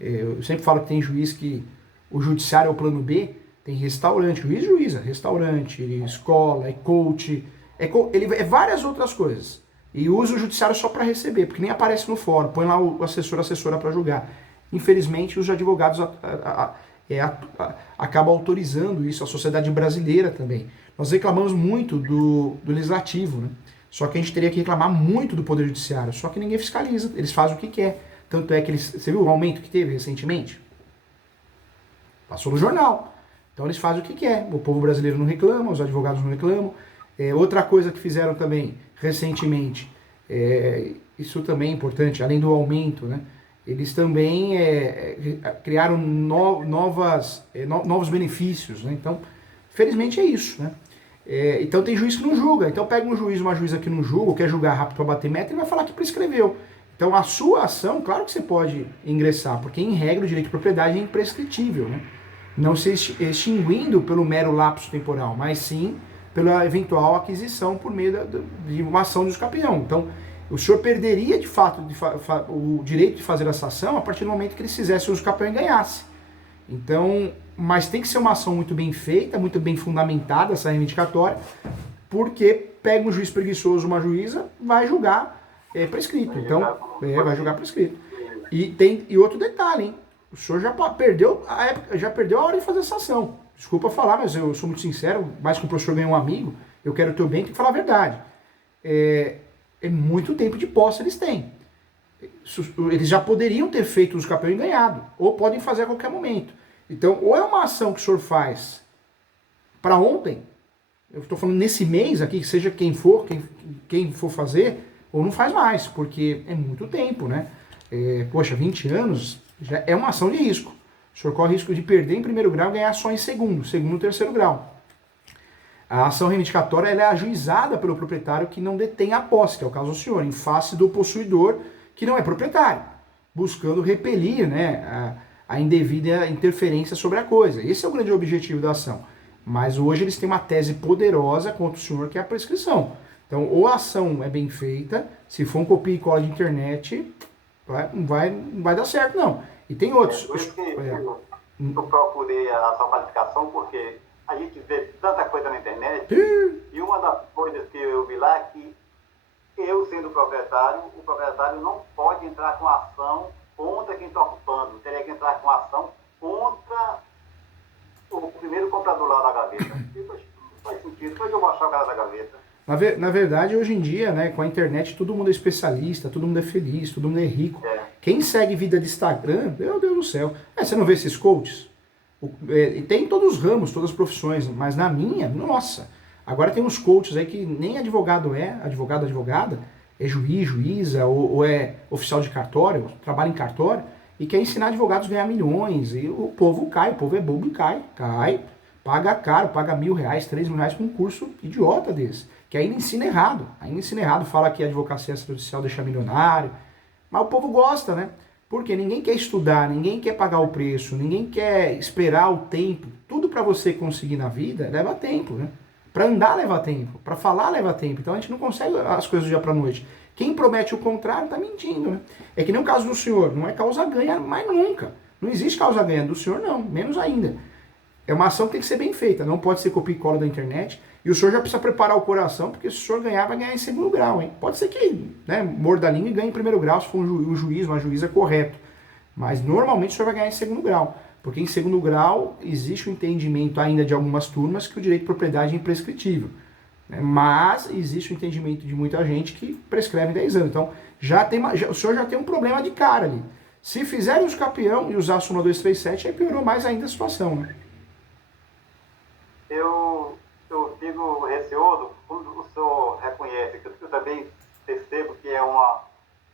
Eu sempre falo que tem juiz que o judiciário é o plano B, tem restaurante, juiz, juíza, restaurante, escola, é coach, ele é várias outras coisas. E usa o judiciário só para receber, porque nem aparece no fórum, põe lá o assessor, assessora para julgar. Infelizmente, os advogados acabam autorizando isso, a sociedade brasileira também. Nós reclamamos muito do legislativo, né? Só que a gente teria que reclamar muito do poder judiciário, só que ninguém fiscaliza, eles fazem o que quer. Tanto é que você viu o aumento que teve recentemente? Passou no jornal. Então eles fazem o que quer. O povo brasileiro não reclama, os advogados não reclamam. Outra coisa que fizeram também recentemente, isso também é importante, além do aumento, né? Eles também criaram novos benefícios, né? Então, felizmente é isso, né? Então tem juiz que não julga. Então pega um juiz, uma juíza que não julga, ou quer julgar rápido para bater meta, ele vai falar que prescreveu. Então a sua ação, claro que você pode ingressar, porque em regra o direito de propriedade é imprescritível, né? Não se extinguindo pelo mero lapso temporal, mas sim pela eventual aquisição por meio de uma ação de usucapião. Então o senhor perderia de fato o direito de fazer essa ação a partir do momento que ele fizesse o usucapião e ganhasse. Então, mas tem que ser uma ação muito bem feita, muito bem fundamentada, essa reivindicatória, porque pega um juiz preguiçoso, uma juíza, vai julgar prescrito. Então, vai julgar prescrito. E outro detalhe, hein? O senhor já perdeu a hora de fazer essa ação. Desculpa falar, mas eu sou muito sincero, mais que o professor ganhou um amigo, eu quero o teu bem, tem que falar a verdade. É muito tempo de posse eles têm. Eles já poderiam ter feito os campeões e ganhado, ou podem fazer a qualquer momento. Então, ou é uma ação que o senhor faz para ontem, eu estou falando nesse mês aqui, seja quem for fazer, ou não faz mais, porque é muito tempo, né? Poxa, 20 anos já é uma ação de risco. O senhor corre risco de perder em primeiro grau e ganhar só em segundo e terceiro grau. A ação reivindicatória ela é ajuizada pelo proprietário que não detém a posse, que é o caso do senhor, em face do possuidor que não é proprietário, buscando repelir, né, a indevida interferência sobre a coisa. Esse é o grande objetivo da ação. Mas hoje eles têm uma tese poderosa contra o senhor, que é a prescrição. Então, ou a ação é bem feita, se for um copia e cola de internet, não vai dar certo, não. E tem outros. Por isso que eu procurei a sua qualificação, porque a gente vê tanta coisa na internet, e uma das coisas que eu vi lá é que eu, sendo proprietário, o proprietário não pode entrar com ação contra quem está ocupando. Teria que entrar com ação contra o primeiro comprador lá da gaveta. Isso não faz sentido. Depois eu vou achar o cara da gaveta. Na verdade, hoje em dia, né, com a internet, todo mundo é especialista, todo mundo é feliz, todo mundo é rico. Quem segue vida de Instagram, meu Deus do céu. Você não vê esses coaches? Tem em todos os ramos, todas as profissões, mas na minha, nossa. Agora tem uns coaches aí que nem advogada, advogada, é juiz, juíza, ou é oficial de cartório, trabalha em cartório, e quer ensinar advogados a ganhar milhões, e o povo cai, o povo é bobo e cai, paga caro, paga R$1.000, R$3.000 por um curso idiota desse, que ainda ensina errado, fala que a advocacia extrajudicial deixa milionário, mas o povo gosta, né? Porque ninguém quer estudar, ninguém quer pagar o preço, ninguém quer esperar o tempo, tudo para você conseguir na vida leva tempo, né? Para andar leva tempo, para falar leva tempo. Então a gente não consegue as coisas do dia para noite. Quem promete o contrário está mentindo, né? É que nem o caso do senhor, não é causa ganha mais nunca. Não existe causa ganha do senhor, não, menos ainda. É uma ação que tem que ser bem feita, não pode ser copia e cola da internet. E o senhor já precisa preparar o coração, porque se o senhor ganhar, vai ganhar em segundo grau, hein? Pode ser que, né, morda a língua e ganhe em primeiro grau, se for um juiz, uma juíza correto. Mas normalmente o senhor vai ganhar em segundo grau. Porque em segundo grau existe o entendimento ainda de algumas turmas que o direito de propriedade é imprescritível. Né? Mas existe o entendimento de muita gente que prescreve em 10 anos. Então o senhor já tem um problema de cara ali. Se fizer uso capião e usar a súmula 237, aí piorou mais ainda a situação. Né? Eu fico receoso quando o senhor reconhece, que eu também percebo que é uma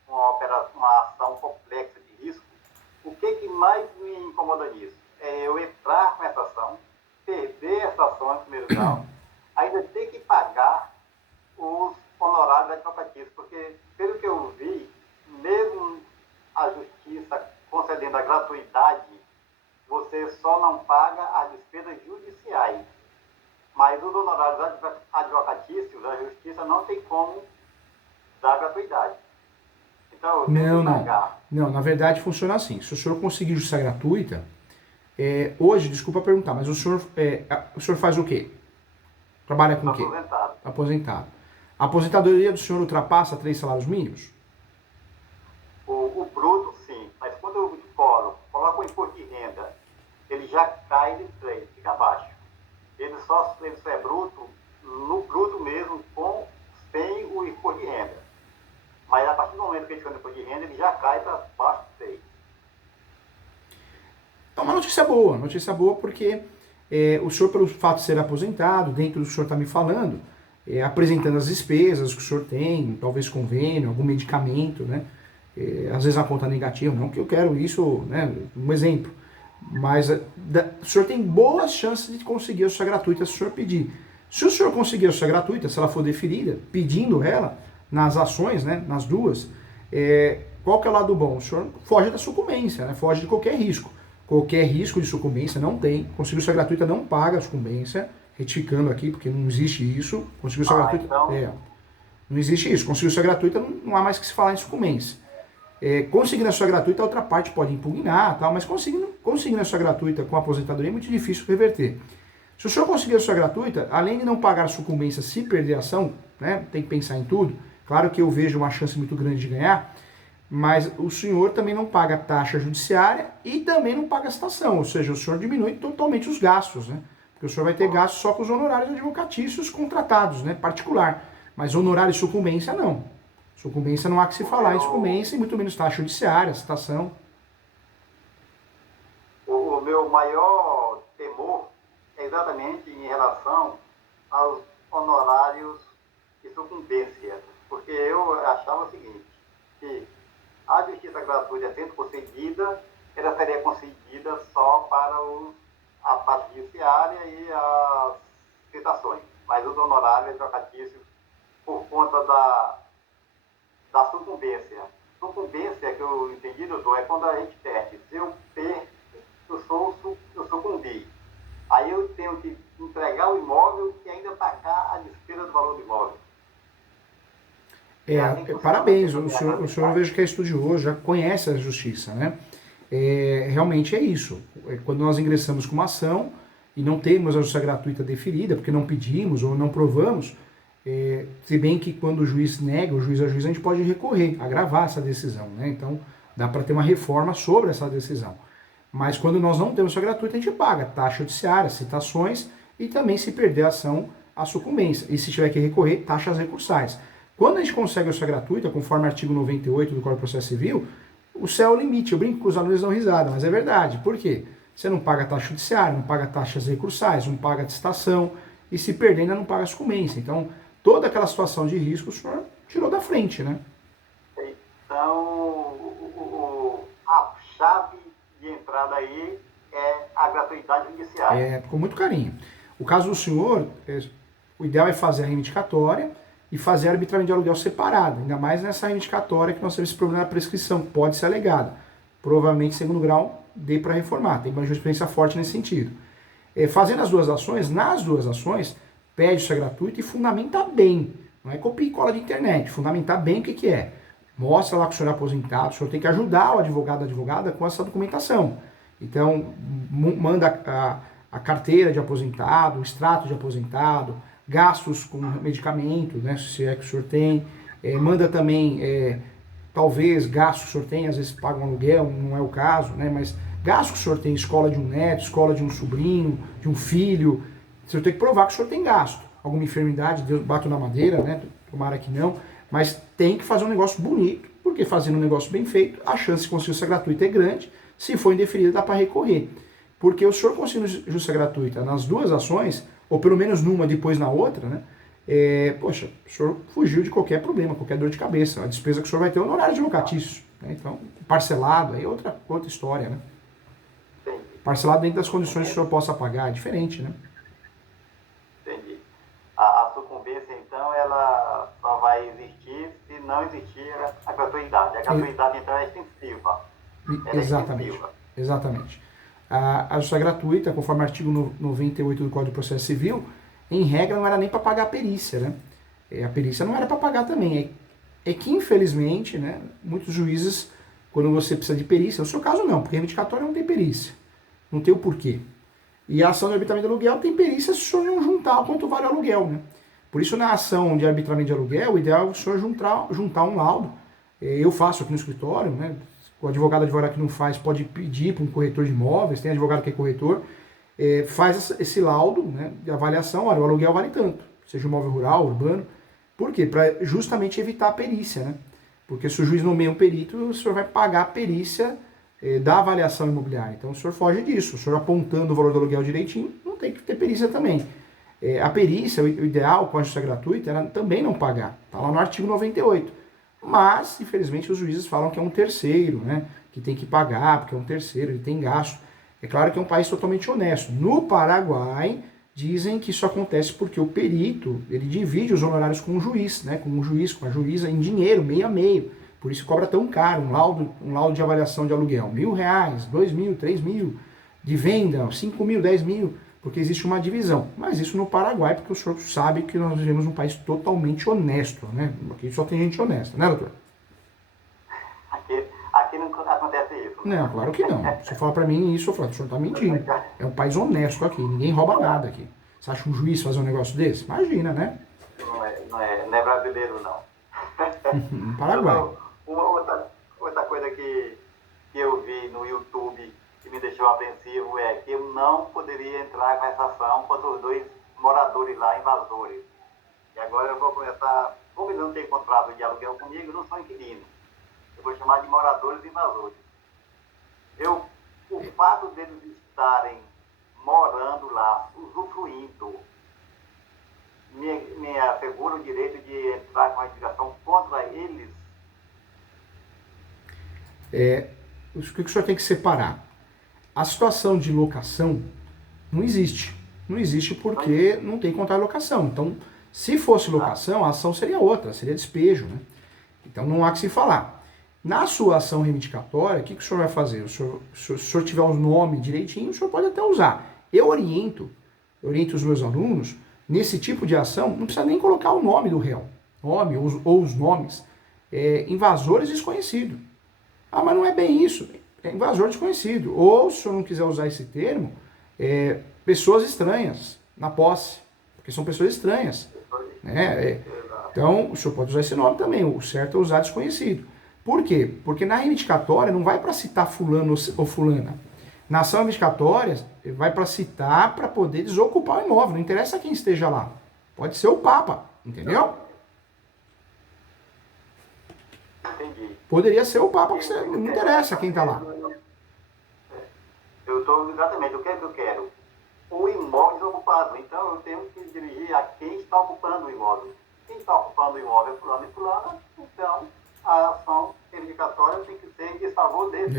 ação complexa de risco. O que mais me incomoda nisso? É eu entrar com essa ação, perder essa ação em primeiro grau, ainda ter que pagar os honorários da advocatícia. dentro da gratuidade, você só não paga as despesas judiciais. Mas os honorários advocatícios, a justiça não tem como dar gratuidade. Então, eu tenho que pagar. Não, na verdade funciona assim. Se o senhor conseguir justiça gratuita, hoje, desculpa perguntar, mas o senhor faz o quê? Trabalha com o quê? Aposentado. Aposentado. A aposentadoria do senhor ultrapassa 3 salários mínimos? O bruto, sim. Mas quando eu coloco o imposto de renda, ele já cai de 3, fica abaixo. Ele só é bruto, no bruto mesmo, sem o imposto de renda. Mas a partir do momento que ele tiver o imposto de renda, ele já cai para baixo de 3. É uma notícia boa porque o senhor, pelo fato de ser aposentado, dentro do que o senhor está me falando, apresentando as despesas que o senhor tem, talvez convênio, algum medicamento, né? Às vezes a conta negativa, não que eu quero isso, né? Um exemplo. Mas o senhor tem boas chances de conseguir a justiça gratuita se o senhor pedir. Se o senhor conseguir a justiça gratuita, se ela for deferida, pedindo ela, nas ações, né? Nas duas, qual que é o lado bom? O senhor foge da sucumbência, né? Foge de qualquer risco. Qualquer risco de sucumbência não tem. Conseguir justiça gratuita não paga a sucumbência. Retificando aqui, porque não existe isso. Conseguir justiça gratuita. Então... não existe isso. Conseguir justiça gratuita não há mais que se falar em sucumbência. Conseguindo a sua gratuita, a outra parte pode impugnar, tal, mas conseguindo a sua gratuita com a aposentadoria é muito difícil reverter. Se o senhor conseguir a sua gratuita, além de não pagar a sucumbência se perder a ação, né, tem que pensar em tudo, claro que eu vejo uma chance muito grande de ganhar, mas o senhor também não paga taxa judiciária e também não paga a citação, ou seja, o senhor diminui totalmente os gastos, né? Porque o senhor vai ter gastos só com os honorários advocatícios contratados, né, particular, mas honorário e sucumbência não. Sucumbência não há que se falar em sucumbência e muito menos taxa judiciária, citação. O meu maior temor é exatamente em relação aos honorários de sucumbência. Porque eu achava o seguinte, que a justiça gratuita sendo concedida, ela seria concedida só para a parte judiciária e as citações. Mas os honorários advocatícios, por conta da sucumbência. Sucumbência, que eu entendi, doutor, é quando a gente perde. Se eu perco, eu sucumbi. Aí eu tenho que entregar o imóvel e ainda tacar a despesa do valor do imóvel. Parabéns, o senhor eu vejo que é estudioso, já conhece a justiça, né? Realmente é isso. Quando nós ingressamos com uma ação e não temos a justiça gratuita deferida, porque não pedimos ou não provamos, se bem que quando o juiz nega, o juiz a gente pode recorrer, agravar essa decisão, né? Então dá para ter uma reforma sobre essa decisão. Mas quando nós não temos a gratuita, a gente paga taxa judiciária, citações e também, se perder a ação, a sucumbência. E se tiver que recorrer, taxas recursais. Quando a gente consegue a justiça gratuita, conforme o artigo 98 do Código de Processo Civil, o céu é o limite. Eu brinco que os alunos dão risada, mas é verdade. Por quê? Você não paga taxa judiciária, não paga taxas recursais, não paga citação e, se perder, ainda não paga a sucumbência. Então, toda aquela situação de risco o senhor tirou da frente, né? Então, a chave de entrada aí é a gratuidade judiciária. Com muito carinho. O caso do senhor, o ideal é fazer a reivindicatória e fazer arbitramento de aluguel separado, ainda mais nessa reivindicatória que nós temos esse problema da prescrição, que pode ser alegada. Provavelmente, segundo grau, dê para reformar, tem uma jurisprudência forte nesse sentido. Fazendo as duas ações, nas duas ações, pede isso gratuito e fundamenta bem. Não é copia e cola de internet, fundamentar bem o que é. Mostra lá que o senhor é aposentado, o senhor tem que ajudar o advogado ou a advogada com essa documentação. Então, manda a carteira de aposentado, o extrato de aposentado, gastos com medicamento, né, se é que o senhor tem. Manda também, talvez, gastos que o senhor tem, às vezes paga um aluguel, não é o caso, né, mas gastos que o senhor tem, escola de um neto, escola de um sobrinho, de um filho. O senhor tem que provar que o senhor tem gasto. Alguma enfermidade, Deus bato na madeira, né? Tomara que não. Mas tem que fazer um negócio bonito, porque fazendo um negócio bem feito, a chance de conseguir justiça gratuita é grande. Se for indeferida, dá para recorrer. Porque o senhor conseguindo justiça gratuita nas duas ações, ou pelo menos numa, depois na outra, né? Poxa, o senhor fugiu de qualquer problema, qualquer dor de cabeça. A despesa que o senhor vai ter é honorário advocatício. Né? Então, parcelado, aí é outra história, né? Parcelado dentro das condições que o senhor possa pagar, é diferente, né? A sucumbência, então, ela só vai existir se não existir a gratuidade. A gratuidade, então, é extensiva. Ela é Exatamente. excessiva. Exatamente. A justiça gratuita, conforme o artigo 98 do Código de Processo Civil, em regra não era nem para pagar a perícia, né? A perícia não era para pagar também. É que, infelizmente, né, muitos juízes, quando você precisa de perícia, no seu caso não, porque reivindicatório não tem perícia. Não tem o porquê. E a ação de arbitramento de aluguel tem perícia se o senhor não juntar quanto vale o aluguel, né? Por isso, na ação de arbitramento de aluguel, o ideal é o senhor juntar um laudo. Eu faço aqui no escritório, né? O advogado que não faz pode pedir para um corretor de imóveis, tem advogado que é corretor, faz esse laudo, né, de avaliação, olha, o aluguel vale tanto, seja imóvel rural, urbano. Por quê? Para justamente evitar a perícia, né? Porque se o juiz nomeia um perito, o senhor vai pagar a perícia da avaliação imobiliária. Então o senhor foge disso, o senhor apontando o valor do aluguel direitinho, não tem que ter perícia também. A perícia, o ideal com a justiça gratuita, era também não pagar. Está lá no artigo 98. Mas, infelizmente, os juízes falam que é um terceiro, né? Que tem que pagar, porque é um terceiro, ele tem gasto. É claro que é um país totalmente honesto. No Paraguai, dizem que isso acontece porque o perito, ele divide os honorários com o juiz, né? Com o juiz, com a juíza, em dinheiro, meio a meio. Por isso cobra tão caro um laudo de avaliação de aluguel. R$ 1.000, 2.000, 3.000, de venda, 5.000, 10.000, porque existe uma divisão. Mas isso no Paraguai, porque o senhor sabe que nós vivemos um país totalmente honesto, né? Aqui só tem gente honesta, né, doutor? Aqui não acontece isso. Não, claro que não. Você fala pra mim isso, eu falo, o senhor tá mentindo. É um país honesto aqui, ninguém rouba nada aqui. Você acha um juiz fazer um negócio desse? Imagina, né? Não é brasileiro, não. No Paraguai. Outra coisa que eu vi no YouTube que me deixou apreensivo é que eu não poderia entrar com essa ação contra os dois moradores lá, invasores. E agora eu vou começar, como eles não têm contrato de aluguel comigo, não são inquilinos. Eu vou chamar de moradores invasores. O fato deles estarem morando lá, usufruindo, me assegura o direito de entrar com a investigação contra eles. O que o senhor tem que separar? A situação de locação não existe. Não existe porque não tem contrato de locação. Então, se fosse locação, a ação seria outra, seria despejo, né? Então não há que se falar. Na sua ação reivindicatória, o que o senhor vai fazer? Se o senhor tiver os nomes direitinho, o senhor pode até usar. Eu oriento os meus alunos, nesse tipo de ação, não precisa nem colocar o nome do réu, nome ou os nomes, invasores desconhecidos. Ah, mas não é bem isso, é invasor desconhecido. Ou, se o senhor não quiser usar esse termo, pessoas estranhas na posse, porque são pessoas estranhas. Né? Então, o senhor pode usar esse nome também, o certo é usar desconhecido. Por quê? Porque na reivindicatória não vai para citar fulano ou fulana. Na ação reivindicatória, vai para citar para poder desocupar o imóvel. Não interessa quem esteja lá. Pode ser o Papa, entendeu? Entendi. Poderia ser o Papa, que não interessa quem está lá. Eu estou exatamente, o que é que eu quero? O imóvel desocupado. Então eu tenho que dirigir a quem está ocupando o imóvel. Quem está ocupando o imóvel é fulano e fulana, então a ação reivindicatória tem que ser em desfavor dele.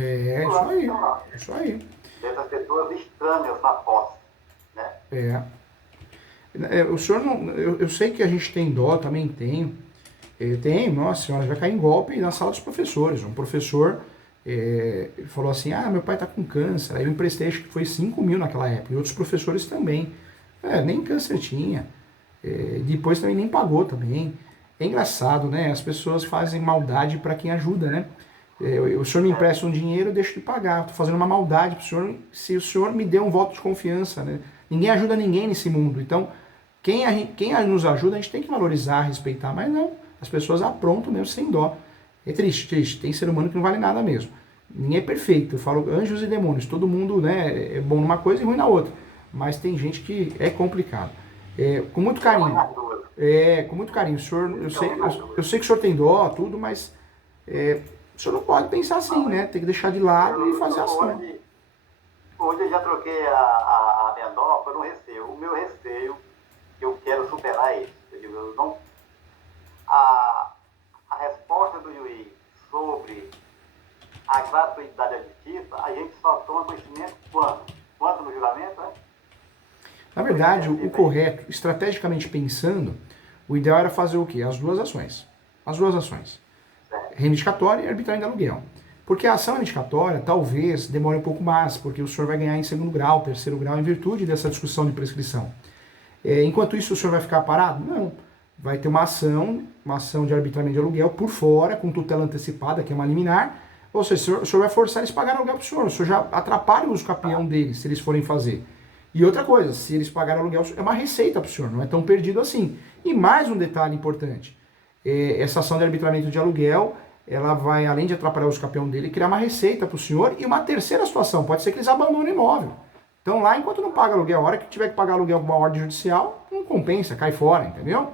Isso aí. Dessas pessoas estranhas na posse, né? O senhor não. Eu sei que a gente tem dó, também tenho. Nossa senhora, vai cair em golpe na sala dos professores. Um professor falou assim: meu pai tá com câncer. Aí eu emprestei, acho que foi 5.000 naquela época. E outros professores também. Nem câncer tinha. Depois também nem pagou também. É engraçado, né? As pessoas fazem maldade para quem ajuda, né? O senhor me empresta um dinheiro, eu deixo de pagar. Estou fazendo uma maldade para o senhor, se o senhor me deu um voto de confiança, né? Ninguém ajuda ninguém nesse mundo. Então, quem nos ajuda, a gente tem que valorizar, respeitar. Mas não, as pessoas aprontam mesmo sem dó. É triste. Tem ser humano que não vale nada mesmo. Ninguém é perfeito. Eu falo anjos e demônios. Todo mundo, né, é bom numa coisa e ruim na outra. Mas tem gente que é complicado. Com muito carinho. Com muito carinho. O senhor, eu sei que o senhor tem dó, tudo, mas o senhor não pode pensar assim, né? Tem que deixar de lado e fazer ação. Hoje eu já troquei a minha dó por um receio. O meu receio, que eu quero superar isso. Eu digo, eu não... A resposta do juiz sobre a gratuidade da justiça, a gente só toma conhecimento quando? Quando no julgamento, né? Na verdade, o correto, estrategicamente pensando, o ideal era fazer o quê? As duas ações. Reivindicatória e arbitramento de aluguel. Porque a ação reivindicatória talvez demore um pouco mais, porque o senhor vai ganhar em segundo grau, terceiro grau, em virtude dessa discussão de prescrição. Enquanto isso, o senhor vai ficar parado? Não. Vai ter uma ação de arbitramento de aluguel por fora, com tutela antecipada, que é uma liminar. Ou seja, o senhor vai forçar eles a pagar aluguel para o senhor. O senhor já atrapalha o uso capião deles, se eles forem fazer. E outra coisa, se eles pagarem aluguel, é uma receita para o senhor, não é tão perdido assim. E mais um detalhe importante. Essa ação de arbitramento de aluguel, ela vai, além de atrapalhar o uso capião dele, criar uma receita para o senhor. E uma terceira situação, pode ser que eles abandonem o imóvel. Então lá, enquanto não paga aluguel, a hora que tiver que pagar aluguel com uma ordem judicial, não compensa, cai fora, entendeu?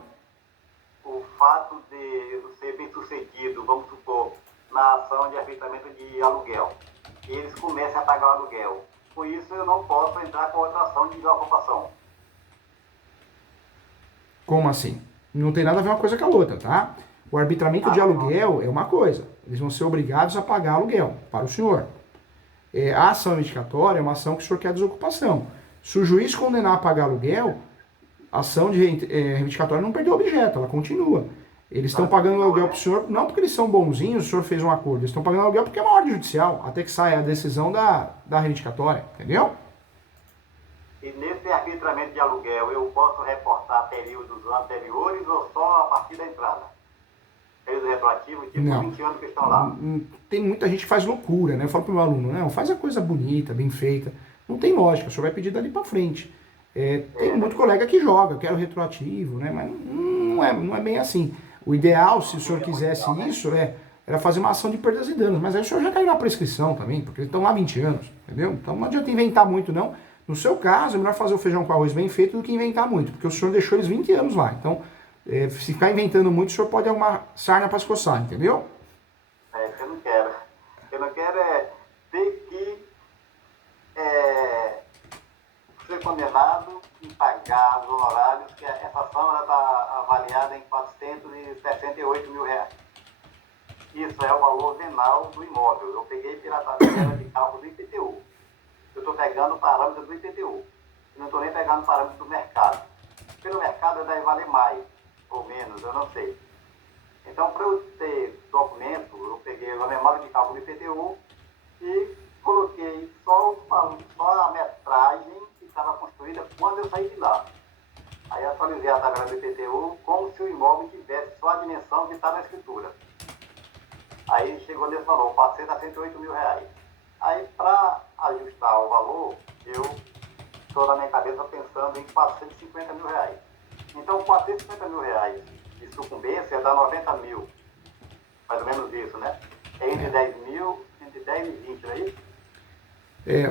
O fato de eu ser bem sucedido, vamos supor, na ação de arbitramento de aluguel, e eles começam a pagar o aluguel, com isso eu não posso entrar com outra ação de desocupação. Como assim? Não tem nada a ver uma coisa com a outra, tá? O arbitramento de aluguel é uma coisa. Eles vão ser obrigados a pagar aluguel para o senhor. A ação reivindicatória é uma ação que o senhor quer desocupação. Se o juiz condenar a pagar aluguel, a ação de reivindicatória não perdeu o objeto, ela continua. Eles estão pagando aluguel para o senhor, não porque eles são bonzinhos, o senhor fez um acordo. Eles estão pagando aluguel porque é uma ordem judicial, até que saia a decisão da reivindicatória, entendeu? E nesse arbitramento de aluguel, eu posso reportar períodos anteriores ou só a partir da entrada? Período retroativo, tipo Não. 20 anos que estão lá. Tem muita gente que faz loucura, né? Eu falo pro meu aluno, não, faz a coisa bonita, bem feita. Não tem lógica, o senhor vai pedir dali para frente. Tem muito colega que joga, quero retroativo, né? Mas não é bem assim. O ideal, se o senhor quisesse isso, era fazer uma ação de perdas e danos. Mas aí o senhor já caiu na prescrição também, porque eles estão lá 20 anos, entendeu? Então não adianta inventar muito, não. No seu caso, é melhor fazer o feijão com arroz bem feito do que inventar muito, porque o senhor deixou eles 20 anos lá. Então, se ficar inventando muito, o senhor pode arrumar sarna para se coçar, entendeu? Eu não quero. Eu não quero ter que ser condenado em pagar os honorários, que essa ação está avaliada em R$ 468 mil. Isso é o valor venal do imóvel. Eu peguei pela tabela de cálculo do IPTU. Eu estou pegando o parâmetro do IPTU. Eu não estou nem pegando o parâmetro do mercado. Pelo mercado deve valer mais ou menos, eu não sei. Então, para eu ter documento, eu peguei a memória de cálculo do IPTU e coloquei só a metragem que estava construída quando eu saí de lá. Aí atualizei a tabela do IPTU como se o imóvel tivesse só a dimensão que está na escritura. Aí chegou nesse valor, R$ 468 mil. Aí, para ajustar o valor, eu estou na minha cabeça pensando em R$ 450 mil. Então, R$ 450 mil de sucumbência dá 90 mil. Mais ou menos isso, né? É entre 10 mil, entre 10 e 20, não é isso?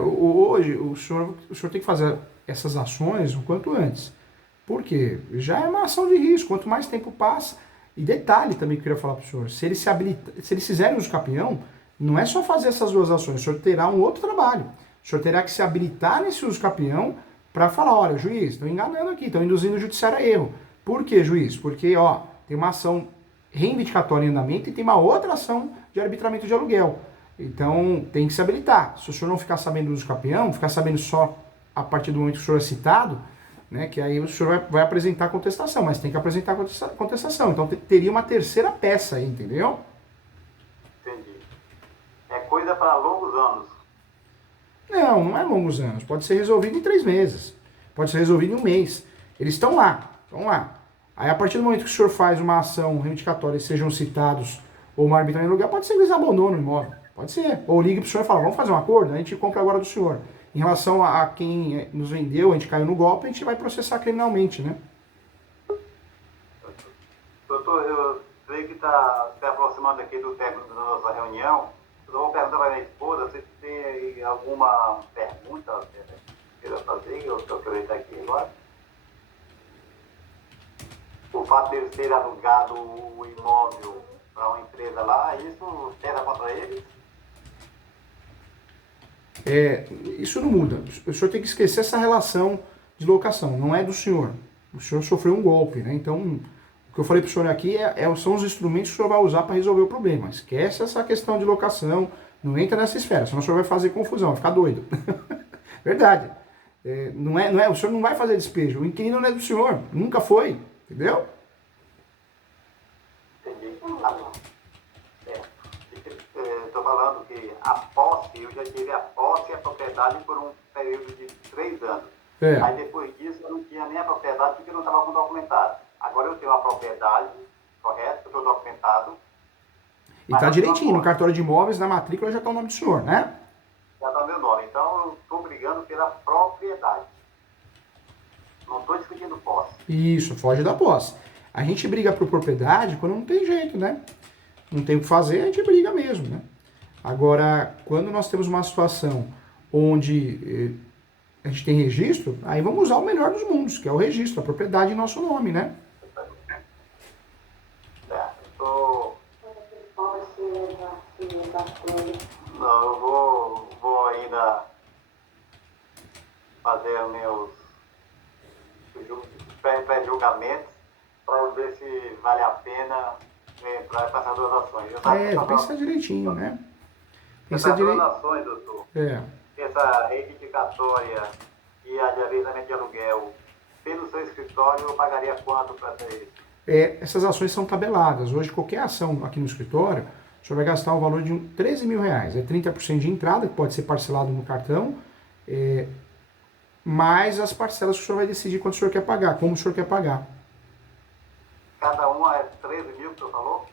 Hoje, o senhor tem que fazer essas ações o quanto antes. Por quê? Já é uma ação de risco. Quanto mais tempo passa... E detalhe também que eu queria falar para o senhor. Se eles fizerem uso capião, não é só fazer essas duas ações. O senhor terá um outro trabalho. O senhor terá que se habilitar nesse uso capião para falar, olha, juiz, estão enganando aqui, estão induzindo o judiciário a erro. Por quê, juiz? Porque, tem uma ação reivindicatória em andamento e tem uma outra ação de arbitramento de aluguel. Então, tem que se habilitar. Se o senhor não ficar sabendo do uso capião, ficar sabendo só a partir do momento que o senhor é citado, né, que aí o senhor vai apresentar contestação, mas tem que apresentar contestação. Então, teria uma terceira peça aí, entendeu? Entendi. É coisa para longos anos. Não é longos anos. Pode ser resolvido em 3 meses. Pode ser resolvido em 1 mês. Eles estão lá. Aí, a partir do momento que o senhor faz uma ação reivindicatória e sejam citados ou uma arbitragem de aluguel, pode ser que eles abandonam o imóvel. Pode ser. Ou ligue para o senhor e fala, vamos fazer um acordo? A gente compra agora do senhor. Em relação a quem nos vendeu, a gente caiu no golpe, a gente vai processar criminalmente, né? Doutor, eu sei que está se aproximando aqui do término da nossa reunião. Eu vou perguntar para minha esposa se tem alguma pergunta que queira fazer, ou se eu quero estar aqui agora. O fato de eles terem alugado o imóvel para uma empresa lá, isso pesa contra eles? Isso não muda. O senhor tem que esquecer essa relação de locação. Não é do senhor. O senhor sofreu um golpe, né? Então, o que eu falei para o senhor aqui são os instrumentos que o senhor vai usar para resolver o problema. Esquece essa questão de locação. Não entra nessa esfera, senão o senhor vai fazer confusão, vai ficar doido. Verdade. O senhor não vai fazer despejo. O inquilino não é do senhor. Nunca foi. Entendeu? Entendi. Estou falando que a posse, eu já tive a posse e a propriedade por um período de 3 anos. Aí depois disso eu não tinha nem a propriedade porque eu não estava com documentado. Agora eu tenho a propriedade, correto? Estou documentado. E tá direitinho, no cartório de imóveis, na matrícula já está o nome do senhor, né? Já está o meu nome. Então eu estou brigando pela propriedade. Não estou discutindo posse. Isso, foge da posse. A gente briga por propriedade quando não tem jeito, né? Não tem o que fazer, a gente briga mesmo, né? Agora, quando nós temos uma situação onde a gente tem registro, aí vamos usar o melhor dos mundos, que é o registro, a propriedade em nosso nome, né? Não, eu vou ainda fazer meus pré-julgamentos para ver se vale a pena entrar para essas duas ações. Pensa direitinho, né? Essas duas ações, doutor, É. essa reivindicatória e a de avisamento de aluguel, pelo seu escritório, eu pagaria quanto para ter isso? Essas ações são tabeladas. Hoje, qualquer ação aqui no escritório, o senhor vai gastar o valor de 13 mil reais. É 30% de entrada, que pode ser parcelado no cartão, mais as parcelas que o senhor vai decidir quanto o senhor quer pagar, como o senhor quer pagar. Cada uma é 13 mil, que o senhor falou?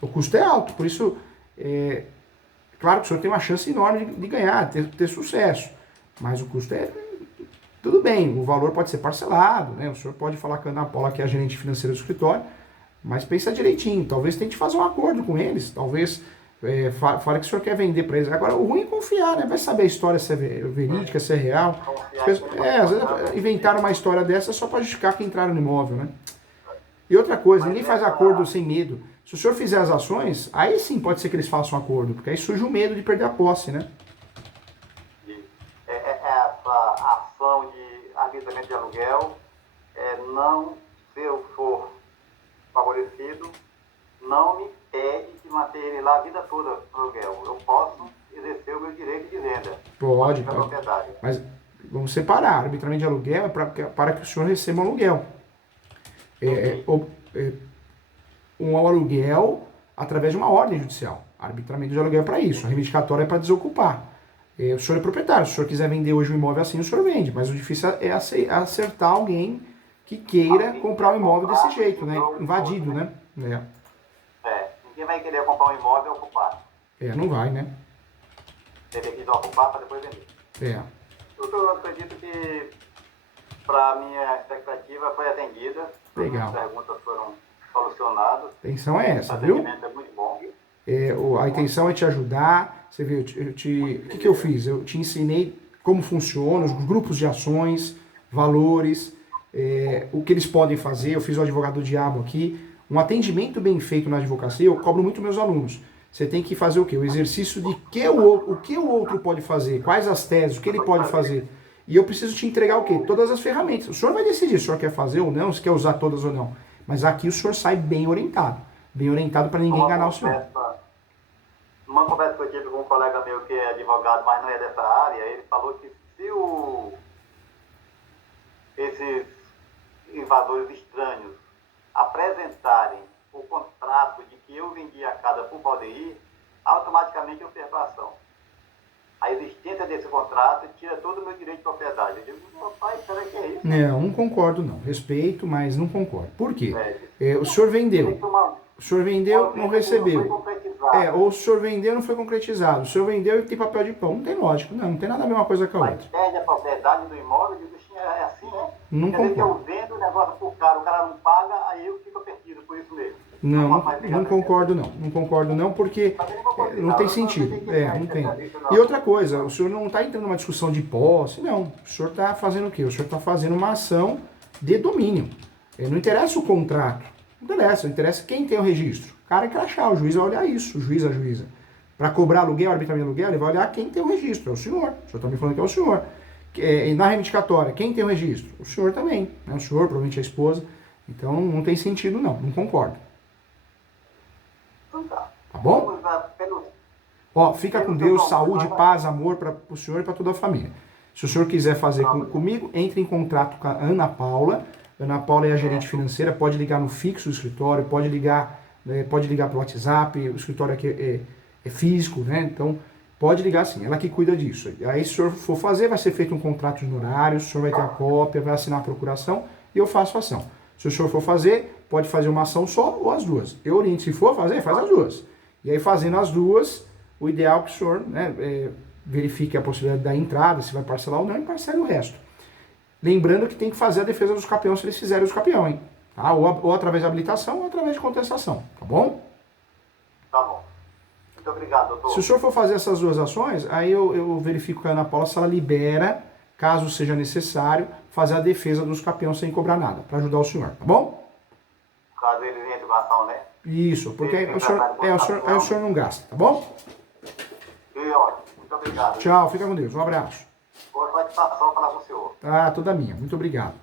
O custo é alto, por isso, claro que o senhor tem uma chance enorme de ganhar, ter sucesso, mas o custo tudo bem, o valor pode ser parcelado, né? O senhor pode falar com a Ana Paula, que é a gerente financeira do escritório, mas pensa direitinho, talvez tente fazer um acordo com eles, talvez fale que o senhor quer vender para eles. Agora, o ruim é confiar, né? Vai saber a história se é verídica, se é real. Às vezes inventaram uma história dessa só para justificar que entraram no imóvel, né? E outra coisa, ninguém faz acordo sem medo. Se o senhor fizer as ações, aí sim pode ser que eles façam um acordo, porque aí surge o medo de perder a posse, né? Essa ação de arbitramento de aluguel, não, se eu for favorecido, não me impede de manter ele lá a vida toda no aluguel. Eu posso exercer o meu direito de venda. Pode. Propriedade. Mas vamos separar. Arbitramento de aluguel é para que o senhor receba um aluguel. Um aluguel através de uma ordem judicial. Arbitramento de aluguel é para isso. A reivindicatória é para desocupar. O senhor é proprietário. Se o senhor quiser vender hoje um imóvel assim, o senhor vende. Mas o difícil é acertar alguém que queira comprar o imóvel desse jeito, né? Invadido, né? Ninguém vai querer comprar um imóvel ocupado. Não vai, né? Teria que ocupar para depois vender. Eu acredito que, para a minha expectativa, foi atendida. Legal. As perguntas foram solucionadas. A intenção é essa, viu? O atendimento é muito bom. A intenção é te ajudar. Você vê, o que eu fiz? Eu te ensinei como funciona, os grupos de ações, valores, o que eles podem fazer. Eu fiz o advogado do diabo aqui. Um atendimento bem feito na advocacia, eu cobro muito meus alunos. Você tem que fazer o quê? O exercício de o que o outro pode fazer, quais as teses, o que ele pode fazer. E eu preciso te entregar o quê? Todas as ferramentas. O senhor vai decidir se o senhor quer fazer ou não, se quer usar todas ou não. Mas aqui o senhor sai bem orientado. Bem orientado para ninguém enganar o senhor. Numa conversa que eu tive com um colega meu que é advogado, mas não é dessa área, ele falou que se esses invasores estranhos apresentarem o contrato de que eu vendi a casa por Valdeir, automaticamente eu perco a ação. A existência desse contrato tira todo o meu direito de propriedade. Eu digo, meu pai, será que é isso? Não concordo não. Respeito, mas não concordo. Por quê? O senhor vendeu. O senhor vendeu, não recebeu. Ou o senhor vendeu, não foi concretizado. O senhor vendeu e tem papel de pão. Não tem lógico. Não tem nada a ver uma coisa com a outra. Mas perde a propriedade do imóvel, eu digo, é assim, né? Não Quer dizer concordo. que eu vendo o negócio pro cara, o cara não paga, aí eu fico perdido, por isso mesmo. Não concordo não. Não concordo não, porque não tem sentido. Não tem. E outra coisa, o senhor não está entrando numa discussão de posse, não. O senhor está fazendo o quê? O senhor está fazendo uma ação de domínio. Não interessa o contrato. Não interessa quem tem o registro. O cara é crachá, o juiz vai olhar isso, o juiz, a juíza. Para cobrar aluguel, arbitramento de aluguel, ele vai olhar quem tem o registro, é o senhor. O senhor está me falando que é o senhor. Na reivindicatória, quem tem o registro? O senhor também. Né? O senhor, provavelmente a esposa. Então não tem sentido não concordo. Então tá. Tá bom? Fica com Deus, saúde, paz, amor para o senhor e para toda a família. Se o senhor quiser fazer comigo, entre em contato com a Ana Paula. Ana Paula é a gerente financeira, pode ligar no fixo do escritório, pode ligar pelo WhatsApp, o escritório aqui é físico, né? Então, pode ligar sim, ela que cuida disso. Aí, se o senhor for fazer, vai ser feito um contrato de honorários, o senhor vai ter a cópia, vai assinar a procuração e eu faço a ação. Se o senhor for fazer, pode fazer uma ação só ou as duas. Eu oriento, se for fazer, faz as duas. E aí, fazendo as duas, o ideal é que o senhor, né, verifique a possibilidade da entrada, se vai parcelar ou não, e parcele o resto. Lembrando que tem que fazer a defesa dos campeões se eles fizerem os campeões, hein? Tá? Ou através de habilitação ou através de contestação, tá bom? Tá bom. Muito obrigado, doutor. Se o senhor for fazer essas duas ações, aí eu verifico com a Ana Paula se ela libera, caso seja necessário, fazer a defesa dos campeões sem cobrar nada, para ajudar o senhor, tá bom? Caso eles entrem com ação, né? Isso, porque aí o senhor não gasta, tá bom? E ótimo. Muito obrigado. Tchau, fica com Deus, um abraço. Boa satisfação falar com o senhor. Ah, toda minha, muito obrigado.